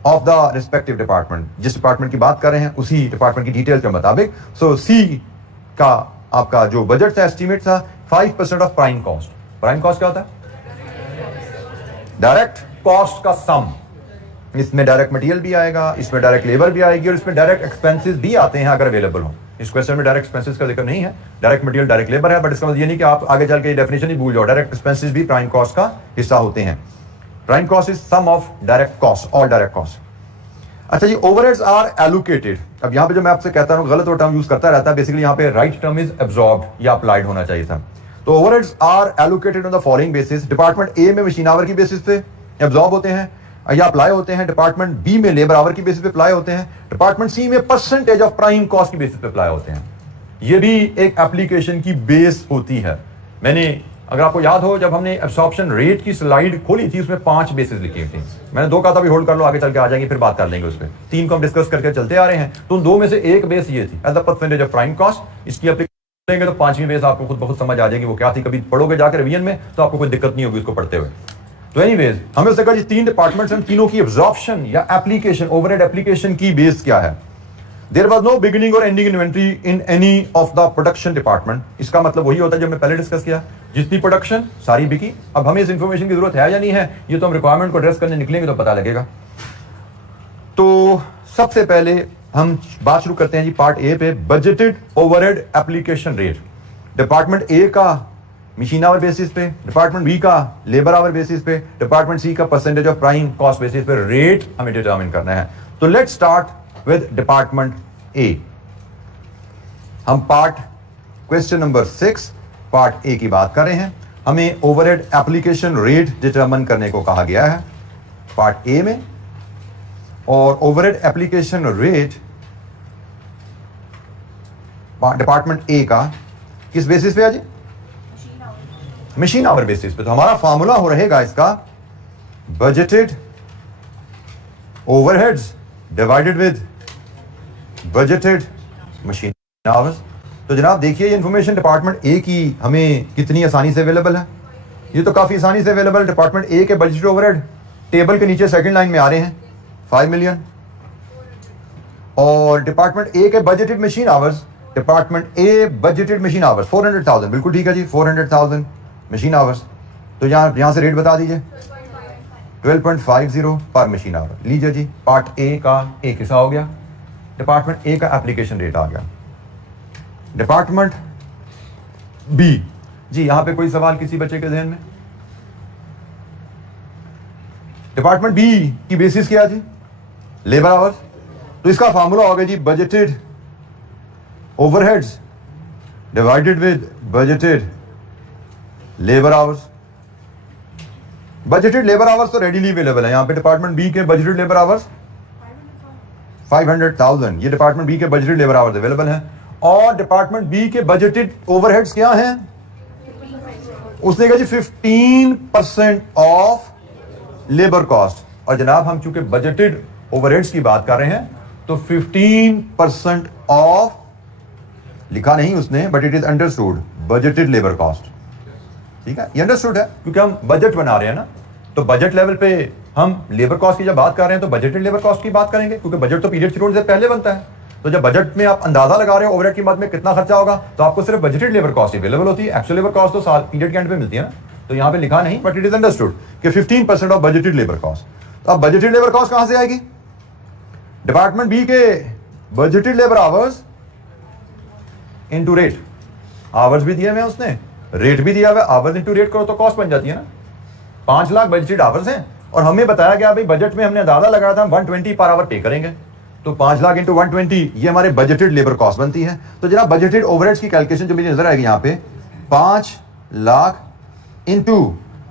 of the respective department. जिस department की बात कर रहे हैं उसी डिपार्टमेंट की डिटेल्स के मुताबिक। सो सी का आपका जो बजट था, एस्टीमेट था 5% of prime cost. Prime cost क्या होता है? डायरेक्ट कॉस्ट का सम। इसमें डायरेक्ट मटेरियल भी आएगा, इसमें डायरेक्ट लेबर भी आएगी और इसमें डायरेक्ट एक्सपेंसेस भी आते हैं अगर अवेलेबल हो। इस क्वेश्चन में डायरेक्ट एक्सपेंसेस का जिक्र नहीं है, डायरेक्ट मटेरियल डायरेक्ट लेबर है, बट इसका मतलब ये नहीं कि आप आगे चल के डेफिनेशन ही भूल जाओ। डायरेक्ट एक्सपेंसेस भी प्राइम कॉस्ट का हिस्सा होते हैं। Prime cost is sum of direct cost, all direct cost. अच्छा जी, ओवरहेड्स आर एलोकेटेड। अब यहां पे जो मैं आपसे कहता हूं गलत टर्म यूज करता रहता है, बेसिकली यहां पे राइट टर्म इज एब्जॉर्ब्ड या अप्लाइड होना चाहिए था। तो overheads are allocated on the following basis. Department A में मशीन आवर की बेसिस पे एब्जॉर्ब होते हैं या अप्लाई होते हैं। डिपार्टमेंट बी में लेबर आवर की बेसिस पे अप्लाई होते हैं। डिपार्टमेंट सी में परसेंटेज ऑफ प्राइम कॉस्ट की बेसिस पे अप्लाई होते हैं। ये भी एक एप्लीकेशन की बेस होती है। मैंने, अगर आपको याद हो, जब हमने एब्सॉर्प्शन रेट की स्लाइड खोली थी उसमें 5 बेसिस लिखी थी। मैंने 2 कहा था भी होल्ड कर लो, आगे चल के आ जाएंगे, फिर बात कर लेंगे उस पर। 3 को हम डिस्कस करके चलते आ रहे हैं। तो उन 2 में से एक बेस ये थी, as the percentage of prime cost. इसकी एप्लीकेशन लेंगे तो 5वीं बेस आपको खुद बहुत समझ आ जाएगी वो क्या थी। कभी पढ़ोगे जाकर रिवीजन में तो आपको कोई दिक्कत नहीं होगी उसको पढ़ते हुए। तो एनीवेज, हमें उससे कहा 3 डिपार्टमेंट्स हैं, तीनों की एब्जॉर्प्शन या एप्लीकेशन, ओवरहेड एप्लीकेशन की बेस क्या है। देयर वाज नो बिगिनिंग और ending inventory in any of the production department. इसका मतलब वही होता है जो हमने पहले डिस्कस किया, जितनी प्रोडक्शन सारी बिकी। अब हमें इस इंफॉर्मेशन की जरूरत है या नहीं है, ये तो हम रिक्वायरमेंट को एड्रेस करने निकलेंगे तो पता लगेगा। तो सबसे पहले हम बात शुरू करते हैं जी पार्ट ए पे, budgeted overhead application rate. Department A का मशीन आवर बेसिस पे, डिपार्टमेंट बी का लेबर आवर बेसिस पे, डिपार्टमेंट सी का percentage of prime cost basis पे रेट हमें डिटरमिन करना है। तो let's start with department A. हम क्वेश्चन नंबर 6 पार्ट ए की बात कर रहे हैं। हमें ओवरहेड एप्लीकेशन रेट डिटरमिन करने को कहा गया है पार्ट ए में। और overhead application rate department A का किस बेसिस पे है जी? मशीन आवर बेसिस पे। तो हमारा फॉर्मूला हो रहेगा इसका, budgeted overheads divided with budgeted machine hours. तो जनाब देखिए, ये इंफॉर्मेशन डिपार्टमेंट ए की हमें कितनी आसानी से अवेलेबल है। ये तो काफी आसानी से अवेलेबल है। डिपार्टमेंट ए के बजटेड ओवरहेड टेबल के नीचे सेकंड लाइन में आ रहे हैं 5 मिलियन। और डिपार्टमेंट ए के budgeted machine hours, department A budgeted machine hours 400,000। बिल्कुल ठीक है जी, 400,000 मशीन आवर्स। तो यहां से रेट बता दीजिए, 12.50 पर मशीन आवर। लीजिए जी, पार्ट ए का एक हिस्सा हो गया, डिपार्टमेंट ए का एप्लीकेशन रेट आ गया। डिपार्टमेंट बी जी, यहां पे कोई सवाल किसी बच्चे के ध्यान में? डिपार्टमेंट बी की बेसिस क्या जी? Labour hours. तो इसका फार्मूला होगा जी, budgeted overheads divided with budgeted labour hours. Budgeted labour hours तो रेडीली अवेलेबल है यहां पे। डिपार्टमेंट बी के बजटेड लेबर आवर्स 500,000, ये डिपार्टमेंट बी के बजटेड लेबर आवर्स अवेलेबल हैं। और डिपार्टमेंट बी के बजटेड ओवरहेड्स क्या हैं? उसने कहा जी 15% ऑफ लेबर कॉस्ट। और जनाब हम चूंकि बजटेड ओवरहेड्स की बात कर रहे हैं तो 15% ऑफ लिखा नहीं उसने, but it is understood budgeted labour cost. ठीक है, ये अंडरस्टूड है क्योंकि हम बजट बना रहे हैं ना। तो बजट लेवल पे हम लेबर कॉस्ट की जब बात कर रहे हैं तो बजटेड लेबर कॉस्ट की बात करेंगे, क्योंकि बजट तो पीरियड पीरियड से पहले बनता है। तो जब बजट में आप अंदाजा लगा रहे हो ओवरहेड की बात में कितना खर्चा होगा, तो आपको सिर्फ बजटेड लेबर कॉस्ट अवेलेबल होती है। एक्चुअल लेबर कॉस्ट तो साल पीरियड के एंड पे मिलती है ना। तो यहाँ पे लिखा नहीं, बट इट इज अंडरस्टूड कि 15% ऑफ बजटेड लेबर कॉस्ट। तो अब बजटेड लेबर कॉस्ट कहां से आएगी? डिपार्टमेंट बी के budgeted labour hours into rate. Hours भी दिए हुए हैं उसने, रेट भी दिया हुआ है। आवर्स इनटू रेट करो तो कॉस्ट बन जाती है ना। 5 लाख बजटेड आवर्स हैं और हमें बताया गया भाई बजट में हमने अंदाजा लगाया था 120 पर आवर पे करेंगे। तो 5 लाख इंटू 120 ये हमारे बजटेड लेबर कॉस्ट बनती है। तो जनाब बजटेड ओवरहेड्स की कैलकुलेशन जो मुझे नजर आएगी यहाँ पे, 5 लाख इंटू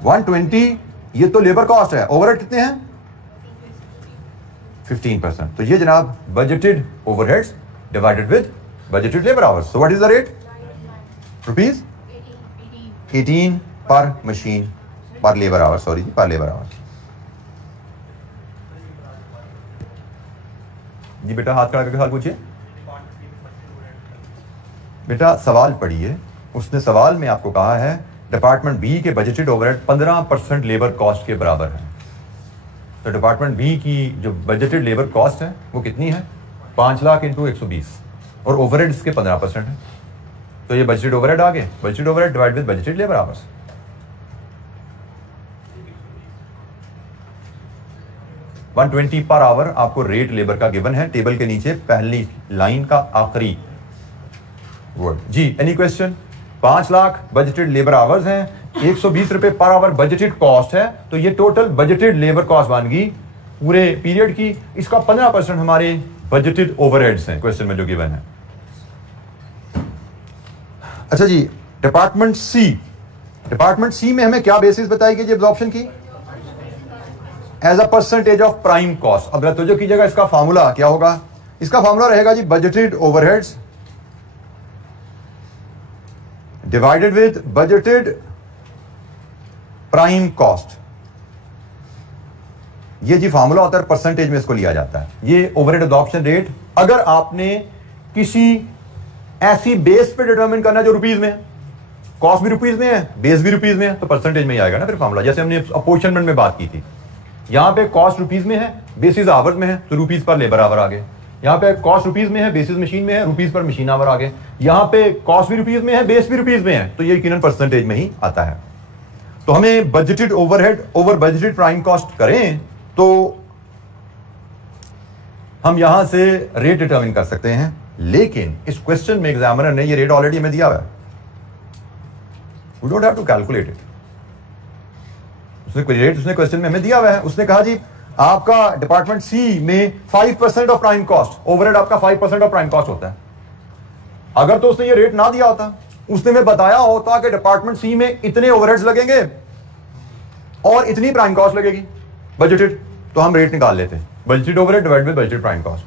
120, ये तो लेबर कॉस्ट है। ओवरहेड कितने हैं? 15%. तो ये जनाब budgeted overheads divided with budgeted labour hours. So what is the rate? Rupees 18 पर मशीन पर लेबर आवर. सॉरी जी, पर लेबर आवर. जी बेटा हाथ खड़ा करके सवाल पूछिए. बेटा सवाल पढ़िए. उसने सवाल में आपको कहा है डिपार्टमेंट बी के बजटेड ओवरहेड 15% लेबर कॉस्ट के बराबर है. तो डिपार्टमेंट बी की जो बजटेड लेबर कॉस्ट है वो कितनी है? 5 लाख इंटू 120 और ओवरहेड इसके 15% है. तो ये बजटेड ओवरहेड आ गए. Budgeted overhead divide with budgeted labour hours. 120 per hour आपको रेट लेबर का गिवन है. टेबल के नीचे पहली लाइन का आखिरी वर्ड. जी any question? 5 lakh budgeted labour hours हैं, 120 रुपए पर आवर बजटेड कॉस्ट है. तो ये टोटल बजटेड लेबर कॉस्ट बन गई पूरे पीरियड की. इसका 15% हमारे बजटेड ओवरहेड्स हैं क्वेश्चन में जो गिवन है. अच्छा जी, डिपार्टमेंट सी में हमें क्या बेसिस बताई गई एब्जॉर्प्शन की? As a percentage of prime cost. अब तो कीजिएगा इसका फार्मूला क्या होगा? इसका फार्मूला रहेगा जी budgeted overheads divided with budgeted prime cost. ये जी फार्मूला होता है, परसेंटेज में इसको लिया जाता है. ये ओवरहेड एब्जॉर्प्शन रेट अगर आपने किसी ऐसी बेस पे डिटरमिन करना जो रुपीज में है, कॉस्ट भी रुपीज में है, बेस भी रुपीज में है, तो परसेंटेज में ही आएगा ना फिर फार्मूला. जैसे हमने अपोर्शनमेंट में बात की थी, यहां पे कॉस्ट रुपीज में है, बेसिस आवर्स में है, तो रुपीज पर लेबर आवर आ गए. यहां पे कॉस्ट रुपीज में है, बेसिस मशीन में है, रुपीज पर मशीन आवर आ गए. यहां पे कॉस्ट भी रुपीज में है, बेस भी रुपीज में है, तो ये यकीनन परसेंटेज में ही आता है. तो हमें budgeted overhead over budgeted prime cost करें तो हम यहां से रेट डिटरमिन कर सकते हैं. लेकिन इस क्वेश्चन में एग्जामिनर ने ये रेट ऑलरेडी हमें दिया हुआ है. We don't have to calculate it. उसने क्वेश्चन में हमें दिया हुआ है. उसने कहा जी आपका डिपार्टमेंट सी में 5% ऑफ प्राइम कॉस्ट, ओवरहेड आपका 5% ऑफ प्राइम कॉस्ट होता है. अगर तो उसने ये रेट ना दिया होता, उसने हमें बताया होता कि डिपार्टमेंट सी में इतने ओवरहेड्स लगेंगे और इतनी प्राइम कॉस्ट लगेगी बजटेड, तो हम रेट निकाल लेते. Budgeted overhead divide with budgeted prime cost.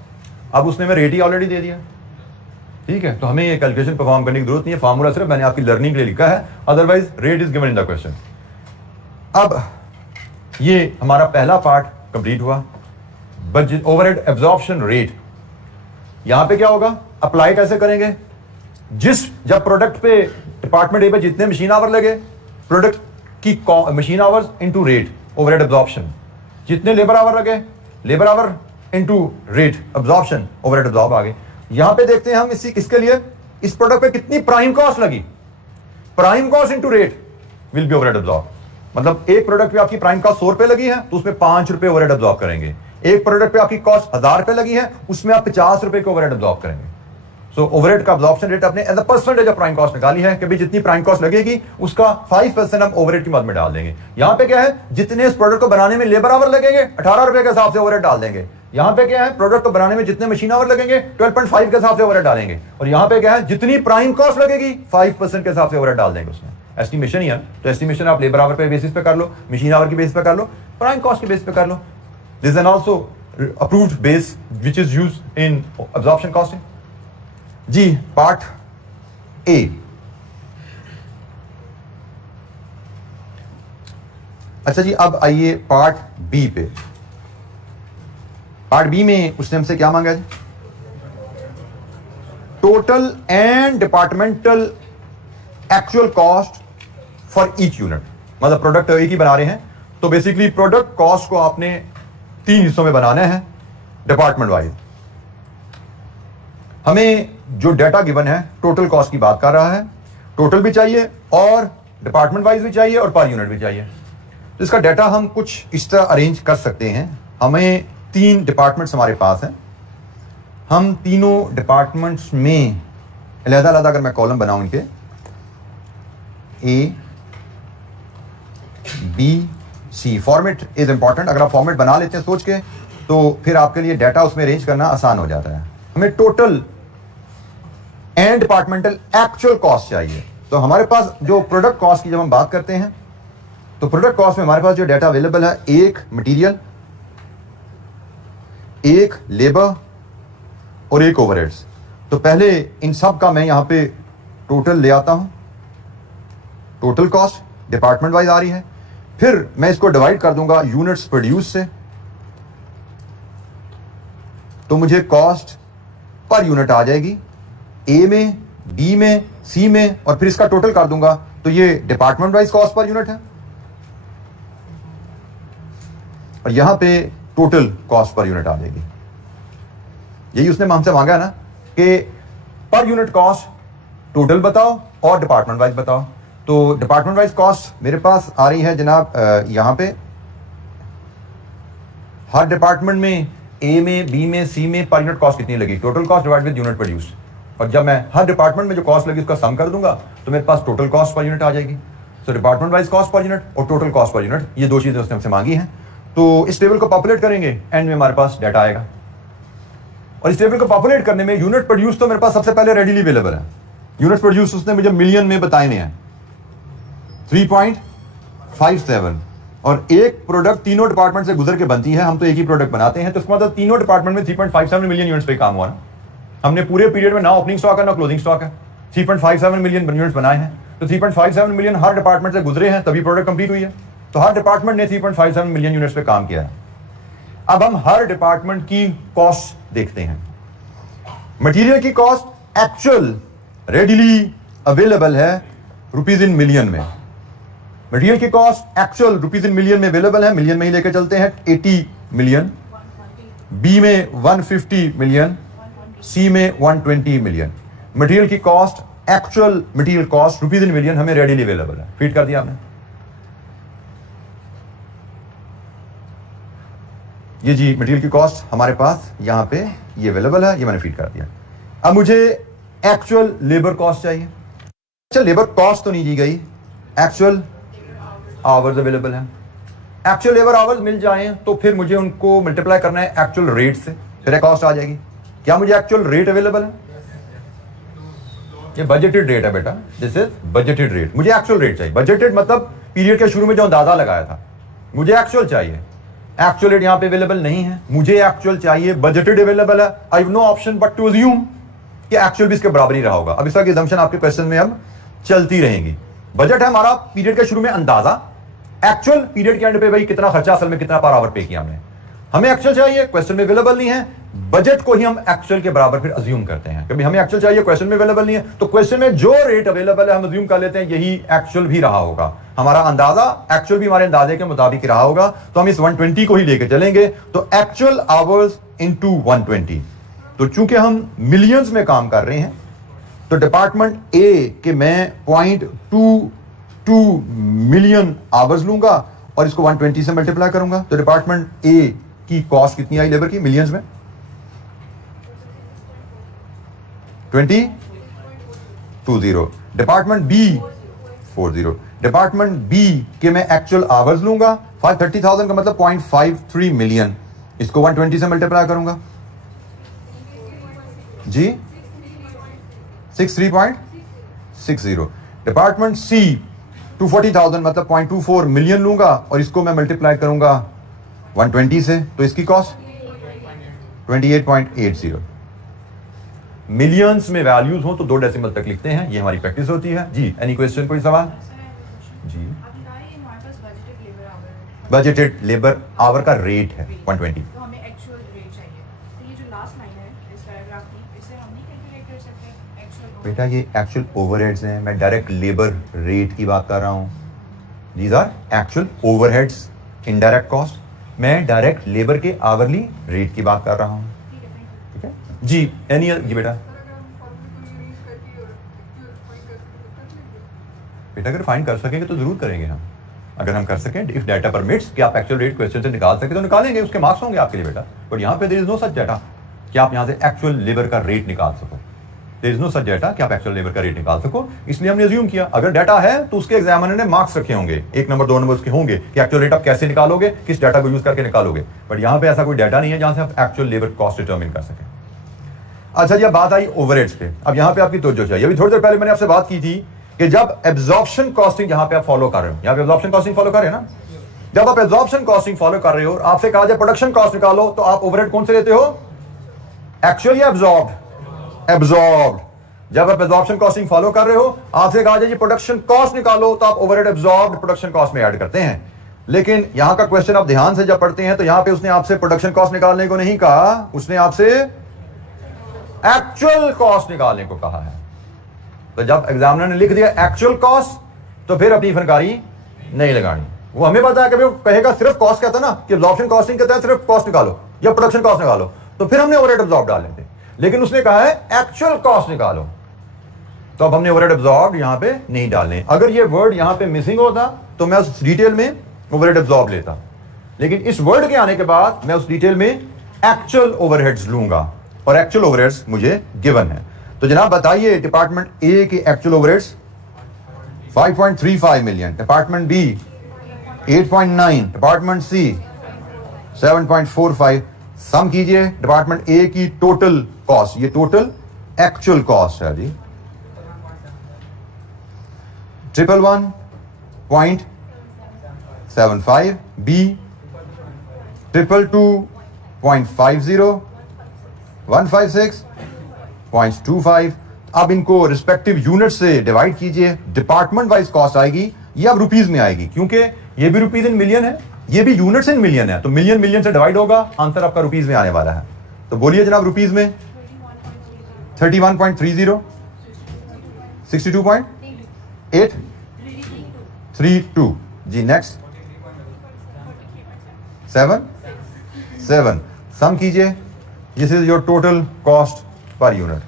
अब उसने हमें रेट ही ऑलरेडी दे दिया. ठीक है, तो हमें ये कैलकुलेशन परफॉर्म करने की जरूरत नहीं है. फार्मूला सिर्फ मैंने आपकी लर्निंग के लिए लिखा है, otherwise rate is given in the question. अब ये हमारा पहला पार्ट कंप्लीट हुआ. बजट ओवरहेड एब्जॉर्प्शन रेट यहां पे क्या होगा? अप्लाई कैसे करेंगे? जब प्रोडक्ट पे डिपार्टमेंट ए पे जितने मशीन आवर लगे, प्रोडक्ट की machine hours into rate overhead absorption. जितने लेबर आवर लगे, labour hour into rate absorption overhead absorb आ गए. यहां पे देखते हैं हम इसके लिए इस प्रोडक्ट पे कितनी प्राइम कॉस्ट लगी. Prime cost into rate will be overhead absorb. मतलब एक प्रोडक्ट पे आपकी प्राइम कॉस्ट 100 रुपए लगी है तो उसमें 5 रुपए ओवरहेड एब्जॉर्ब करेंगे. एक प्रोडक्ट पे आपकी कॉस्ट 1000 रुपए लगी है, उसमें आप 50 रुपए के ओवरहेड एब्जॉर्ब करेंगे. सो ओवरहेड का एब्जॉर्प्शन रेट अपने as a percentage of prime cost निकाली है कि भाई जितनी प्राइम कॉस्ट लगेगी उसका 5% हम ओवरहेड की मद में डाल देंगे. यहां पे क्या है? जितने इस प्रोडक्ट को बनाने में लेबर आवर लगेंगे 18 रुपए के हिसाब से ओवरहेड डाल देंगे. यहां पे क्या है? प्रोडक्ट को बनाने में जितने मशीन आवर लगेंगे 12.5 के हिसाब से ओवरहेड डालेंगे. और यहां पे क्या है? जितनी प्राइम कॉस्ट लगेगी 5% के हिसाब से ओवरहेड डाल देंगे. उसमें एस्टिमेशन ही है, तो एस्टिमेशन आप लेबर आवर पे बेसिस पे कर लो, मशीन आवर की बेसिस पे कर लो, प्राइम कॉस्ट की बेसिस पे कर लो. This and also approved base which is used in absorption costing. जी पार्ट ए. अच्छा जी, अब आइए पार्ट बी पे. पार्ट बी में उसने हमसे क्या मांगा जी? Total and departmental actual cost for each unit. मतलब प्रोडक्ट एक ही बना रहे हैं, तो बेसिकली प्रोडक्ट कॉस्ट को आपने 3 हिस्सों में बनाना है डिपार्टमेंट वाइज. हमें जो डाटा गिवन है टोटल कॉस्ट की बात कर रहा है. टोटल भी चाहिए और डिपार्टमेंट वाइज भी चाहिए और पर यूनिट भी चाहिए. तो इसका डाटा हम कुछ इस तरह अरेंज कर सकते हैं. हमें 3 डिपार्टमेंट्स हमारे पास हैं. हम तीनों डिपार्टमेंट्स में अलग-अलग अगर मैं कॉलम बनाऊं इनके A B C, format is important. अगर आप फॉर्मेट बना लेते हैं सोच के तो फिर आपके लिए डाटा उसमें अरेंज करना आसान हो जाता है. हमें total and departmental actual cost चाहिए. तो हमारे पास जो प्रोडक्ट कॉस्ट की जब हम बात करते हैं तो प्रोडक्ट कॉस्ट में हमारे पास जो डाटा अवेलेबल है, एक मटेरियल, एक लेबर और एक ओवरहेड्स। तो पहले इन सब का मैं यहां पे टोटल ले आता हूं, टोटल कॉस्ट डिपार्टमेंट वाइज आ रही है, फिर मैं इसको डिवाइड कर दूंगा यूनिट्स प्रोड्यूस से, तो मुझे कॉस्ट पर यूनिट आ जाएगी ए में, बी में, सी में, और फिर इसका टोटल कर दूंगा तो ये department wise cost per unit है, और यहां पे टोटल कॉस्ट पर यूनिट आ जाएगी। यही उसने हमसे मांगा है ना कि पर यूनिट कॉस्ट टोटल बताओ और डिपार्टमेंट वाइज बताओ। तो डिपार्टमेंट वाइज कॉस्ट मेरे पास आ रही है जनाब, यहां पे हर डिपार्टमेंट में ए में, बी में, सी में पर यूनिट कॉस्ट कितनी लगी, total cost divide with unit produce, और जब मैं हर डिपार्टमेंट में जो कॉस्ट लगी उसका सम कर दूंगा तो मेरे पास टोटल कॉस्ट पर यूनिट आ जाएगी। तो department wise cost per unit और टोटल कॉस्ट पर यूनिट, ये दो चीजें उसने हमसे मांगी हैं। तो इस टेबल को पॉपुलेट करेंगे, एंड में हमारे पास डाटा आएगा, और इस टेबल को पॉपुलेट करने में यूनिट प्रोड्यूस तो मेरे पास सबसे पहले रेडीली अवेलेबल है। यूनिट प्रोड्यूस उसने मुझे मिलियन में बताए हैं 3.57, और एक प्रोडक्ट तीनों डिपार्टमेंट से गुजर के बनती है, हम तो एक ही प्रोडक्ट बनाते हैं, तो इसका मतलब तीनों डिपार्टमेंट में 3.57 मिलियन यूनिट्स पे काम हुआ ना। हमने पूरे पीरियड में ना ओपनिंग स्टॉक है ना क्लोजिंग स्टॉक है, 3.57 मिलियन यूनिट्स बनाए हैं, तो 3.57 मिलियन हर डिपार्टमेंट से गुजरे हैं तभी प्रोडक्ट कंप्लीट हुई है। तो हर डिपार्टमेंट ने 3.57 मिलियन यूनिट्स पे काम किया है। अब हम हर डिपार्टमेंट की कॉस्ट देखते हैं। मटेरियल की कॉस्ट एक्चुअल रेडीली अवेलेबल है रुपीज इन मिलियन में। मटेरियल की cost actual rupees in million में अवेलेबल है, मिलियन में ही लेकर चलते हैं, 80 मिलियन, बी में 150 मिलियन, सी में 120 मिलियन। मटेरियल की cost actual material cost rupees in million हमें रेडीली अवेलेबल है। फीड कर दिया आपने, ये जी मटेरियल की कॉस्ट हमारे पास यहां पे ये अवेलेबल है, ये मैंने फीड कर दिया। अब मुझे एक्चुअल लेबर कॉस्ट चाहिए। अच्छा, लेबर कॉस्ट तो नहीं दी गई, एक्चुअल आवर्स अवेलेबल है। एक्चुअल लेबर आवर्स मिल जाएं तो फिर मुझे उनको मल्टीप्लाई करना है एक्चुअल रेट से, फिर कॉस्ट आ जाएगी। क्या मुझे एक्चुअल रेट अवेलेबल है? ये बजटेड रेट है बेटा, दिस इज बजटेड रेट। मुझे एक्चुअल रेट चाहिए। बजटेड मतलब पीरियड के शुरू में जो अंदाजा लगाया था, मुझे एक्चुअल चाहिए। एक्चुअल रेट यहां पे अवेलेबल नहीं है, मुझे एक्चुअल चाहिए, बजटेड अवेलेबल है। I have no option but to assume कि एक्चुअल भी इसके बराबर ही रहा होगा। अब इस तरह की assumption आपके क्वेश्चन में अब चलती रहेंगी। बजट है हमारा पीरियड के शुरू में अंदाजा, एक्चुअल पीरियड के एंड पे भाई कितना खर्चा असल में कितना पर आवर पे किया हमने। हमें एक्चुअल चाहिए, क्वेश्चन में अवेलेबल नहीं है, बजट को ही हम एक्चुअल के बराबर फिर अज्यूम करते हैं। कभी हमें एक्चुअल चाहिए, क्वेश्चन में अवेलेबल नहीं है, तो क्वेश्चन में जो रेट अवेलेबल है हम अज्यूम कर लेते हैं यही एक्चुअल भी रहा होगा। हमारा अंदाजा एक्चुअल भी हमारे अंदाजे के मुताबिक रहा होगा, तो हम इस 120 को ही लेके चलेंगे। तो एक्चुअल आवर्स इनटू 120, तो चूंकि हम मिलियंस में काम कर रहे हैं तो डिपार्टमेंट ए के मैं 0.22 मिलियन आवर्स लूंगा और इसको 120 से मल्टीप्लाई करूंगा। तो डिपार्टमेंट ए की कॉस्ट कितनी आई लेबर की मिलियंस में? 20। Department B 40। डिपार्टमेंट बी के मैं एक्चुअल आवर्स लूंगा, 530,000 का मतलब 0.53 मिलियन, इसको 120 से मल्टीप्लाई करूंगा जी, 63.60। डिपार्टमेंट सी 240,000 मतलब 0.24 मिलियन लूंगा और इसको मैं मल्टीप्लाई करूंगा 120 से, तो इसकी कॉस्ट 28.80। मिलियंस में वैल्यूज हो तो 2 डेसिमल तक लिखते हैं, ये हमारी प्रैक्टिस होती है जी। एनी क्वेश्चन, कोई सवाल जी? बजटेड लेबर आवर का रेट है 120। तो हमें एक्चुअल रेट चाहिए, तो ये जो लास्ट लाइन है इस पैराग्राफ की, इससे हम नहीं कैलकुलेट कर सकते एक्चुअल? बेटा ये एक्चुअल ओवरहेड्स हैं, मैं डायरेक्ट लेबर रेट की बात कर रहा हूं। These are actual overheads, indirect cost, मैं डायरेक्ट लेबर के आवरली रेट की बात कर रहा हूं। ठीक है जी। एनी जी बेटा, बेटा अगर फाइंड कर सकेंगे तो जरूर करेंगे हम। अगर हम कर सकें, इफ डाटा परमिट्स कि आप एक्चुअल रेट क्वेश्चन से निकाल सके तो निकालेंगे, उसके मार्क्स होंगे आपके लिए बेटा। बट यहाँ पे there is no such data कि आप यहाँ से एक्चुअल लेबर का रेट निकाल सको। There is no such data कि आप एक्चुअल लेबर का रेट निकाल सको, इसलिए हमने अज्यूम किया अगर डाटा है तो उसके एग्जामिनर ने मार्क्स रखे होंगे, 1 नंबर 2 नंबर उसके होंगे कि एक्चुअल रेट आप कैसे निकालोगे, किस डाटा को यूज करके निकालोगे। बट यहाँ पे ऐसा कोई डाटा नहीं है जहां से आप एक्चुअल लेबर कॉस्ट डिटरमिन कर सकें। अच्छा जी, अब बात आई ओवरहेड्स पे। अब यहाँ पे आपकी तवज्जो चाहिए। अभी थोड़ी देर पहले मैंने आपसे बात की थी कि जब एब्जॉर्प्शन कॉस्टिंग यहाँ पे आप फॉलो कर रहे हो, यहाँ पे एब्जॉर्प्शन कॉस्टिंग फॉलो कर रहे हैं ना, जब आप एब्जॉर्प्शन कॉस्टिंग फॉलो कर रहे हो, आपसे कहा जाए प्रोडक्शन कॉस्ट निकालो, तो आप ओवरहेड कौन से लेते हो? एक्चुअल या एब्जॉर्ब्ड? एब्जॉर्ब्ड। जब आप एब्जॉर्प्शन कॉस्टिंग फॉलो कर रहे हो, आपसे कहा जाए प्रोडक्शन कॉस्ट निकालो, तो आप ओवरहेड एब्जॉर्ब्ड प्रोडक्शन कॉस्ट में ऐड करते हैं। लेकिन यहां का क्वेश्चन आप ध्यान से जब पढ़ते हैं तो यहां पे उसने आपसे प्रोडक्शन कॉस्ट निकालने को नहीं कहा, उसने आपसे एक्चुअल कॉस्ट निकालने को कहा है। तो जब एग्जामिनर ने लिख दिया एक्चुअल कॉस्ट, तो फिर अपनी फनकारी नहीं लगानी। वो हमें पता है कि वो कहेगा सिर्फ कॉस्ट, कहता है ना कि एब्जॉर्प्शन कॉस्टिंग कहता है सिर्फ कॉस्ट निकालो या प्रोडक्शन कॉस्ट निकालो, तो फिर हमने ओवरहेड एब्जॉर्ब डाल लेते। लेकिन उसने कहा है एक्चुअल कॉस्ट निकालो, तो अब हमने ओवरहेड एब्जॉर्ब यहां पे नहीं डालने। अगर ये वर्ड यहां पे मिसिंग होता तो मैं उस डिटेल में ओवरहेड एब्जॉर्ब लेता, लेकिन इस वर्ड के आने के बाद मैं उस डिटेल में एक्चुअल ओवरहेड्स लूंगा, और एक्चुअल ओवरहेड्स मुझे गिवन है। तो जनाब बताइए, डिपार्टमेंट ए के actual overheads 5.35 million, department B 8.9, department C 7.45। Sum कीजिए डिपार्टमेंट ए की टोटल कॉस्ट, ये टोटल एक्चुअल कॉस्ट है जी, 111.75, बी 222.50, 156.25। अब इनको रिस्पेक्टिव यूनिट से डिवाइड कीजिए, डिपार्टमेंट वाइज कॉस्ट आएगी, ये अब रुपीज में आएगी, क्योंकि ये भी रुपीज इन मिलियन है, ये भी यूनिट्स इन मिलियन है, तो मिलियन मिलियन से डिवाइड होगा, आंसर आपका रुपीज में आने वाला है। तो बोलिए जनाब, रुपीज में 31.30, 62.832 जी। नेक्स्ट 7 सम कीजिए, this is your total cost per unit.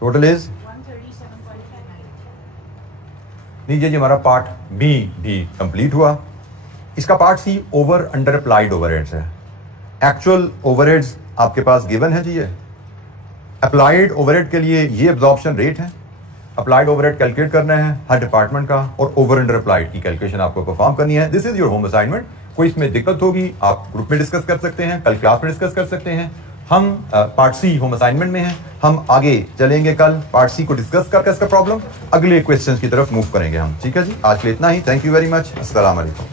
Total is 137.59। लीजिए जी, हमारा पार्ट बी भी कंप्लीट हुआ। इसका part C over under applied overheads है। एक्चुअल ओवरहेड्स आपके पास गिवन है जी। ये अप्लाइड ओवरहेड के लिए ये एब्जॉर्प्शन रेट है। अप्लाइड ओवरहेड कैलकुलेट करना है हर डिपार्टमेंट का, और ओवर अंडर अप्लाइड की कैलकुलेशन आपको परफॉर्म करनी है। This is your home assignment. कोई इसमें दिक्कत होगी आप ग्रुप में डिस्कस कर सकते हैं, कल क्लास में डिस्कस कर सकते हैं। हम पार्ट सी होम असाइनमेंट में हैं, हम आगे चलेंगे, कल पार्ट सी को डिस्कस करके इसका प्रॉब्लम अगले क्वेश्चंस की तरफ मूव करेंगे हम। ठीक है जी, आज के लिए इतना ही। Thank you very much. अस्सलाम वालेकुम।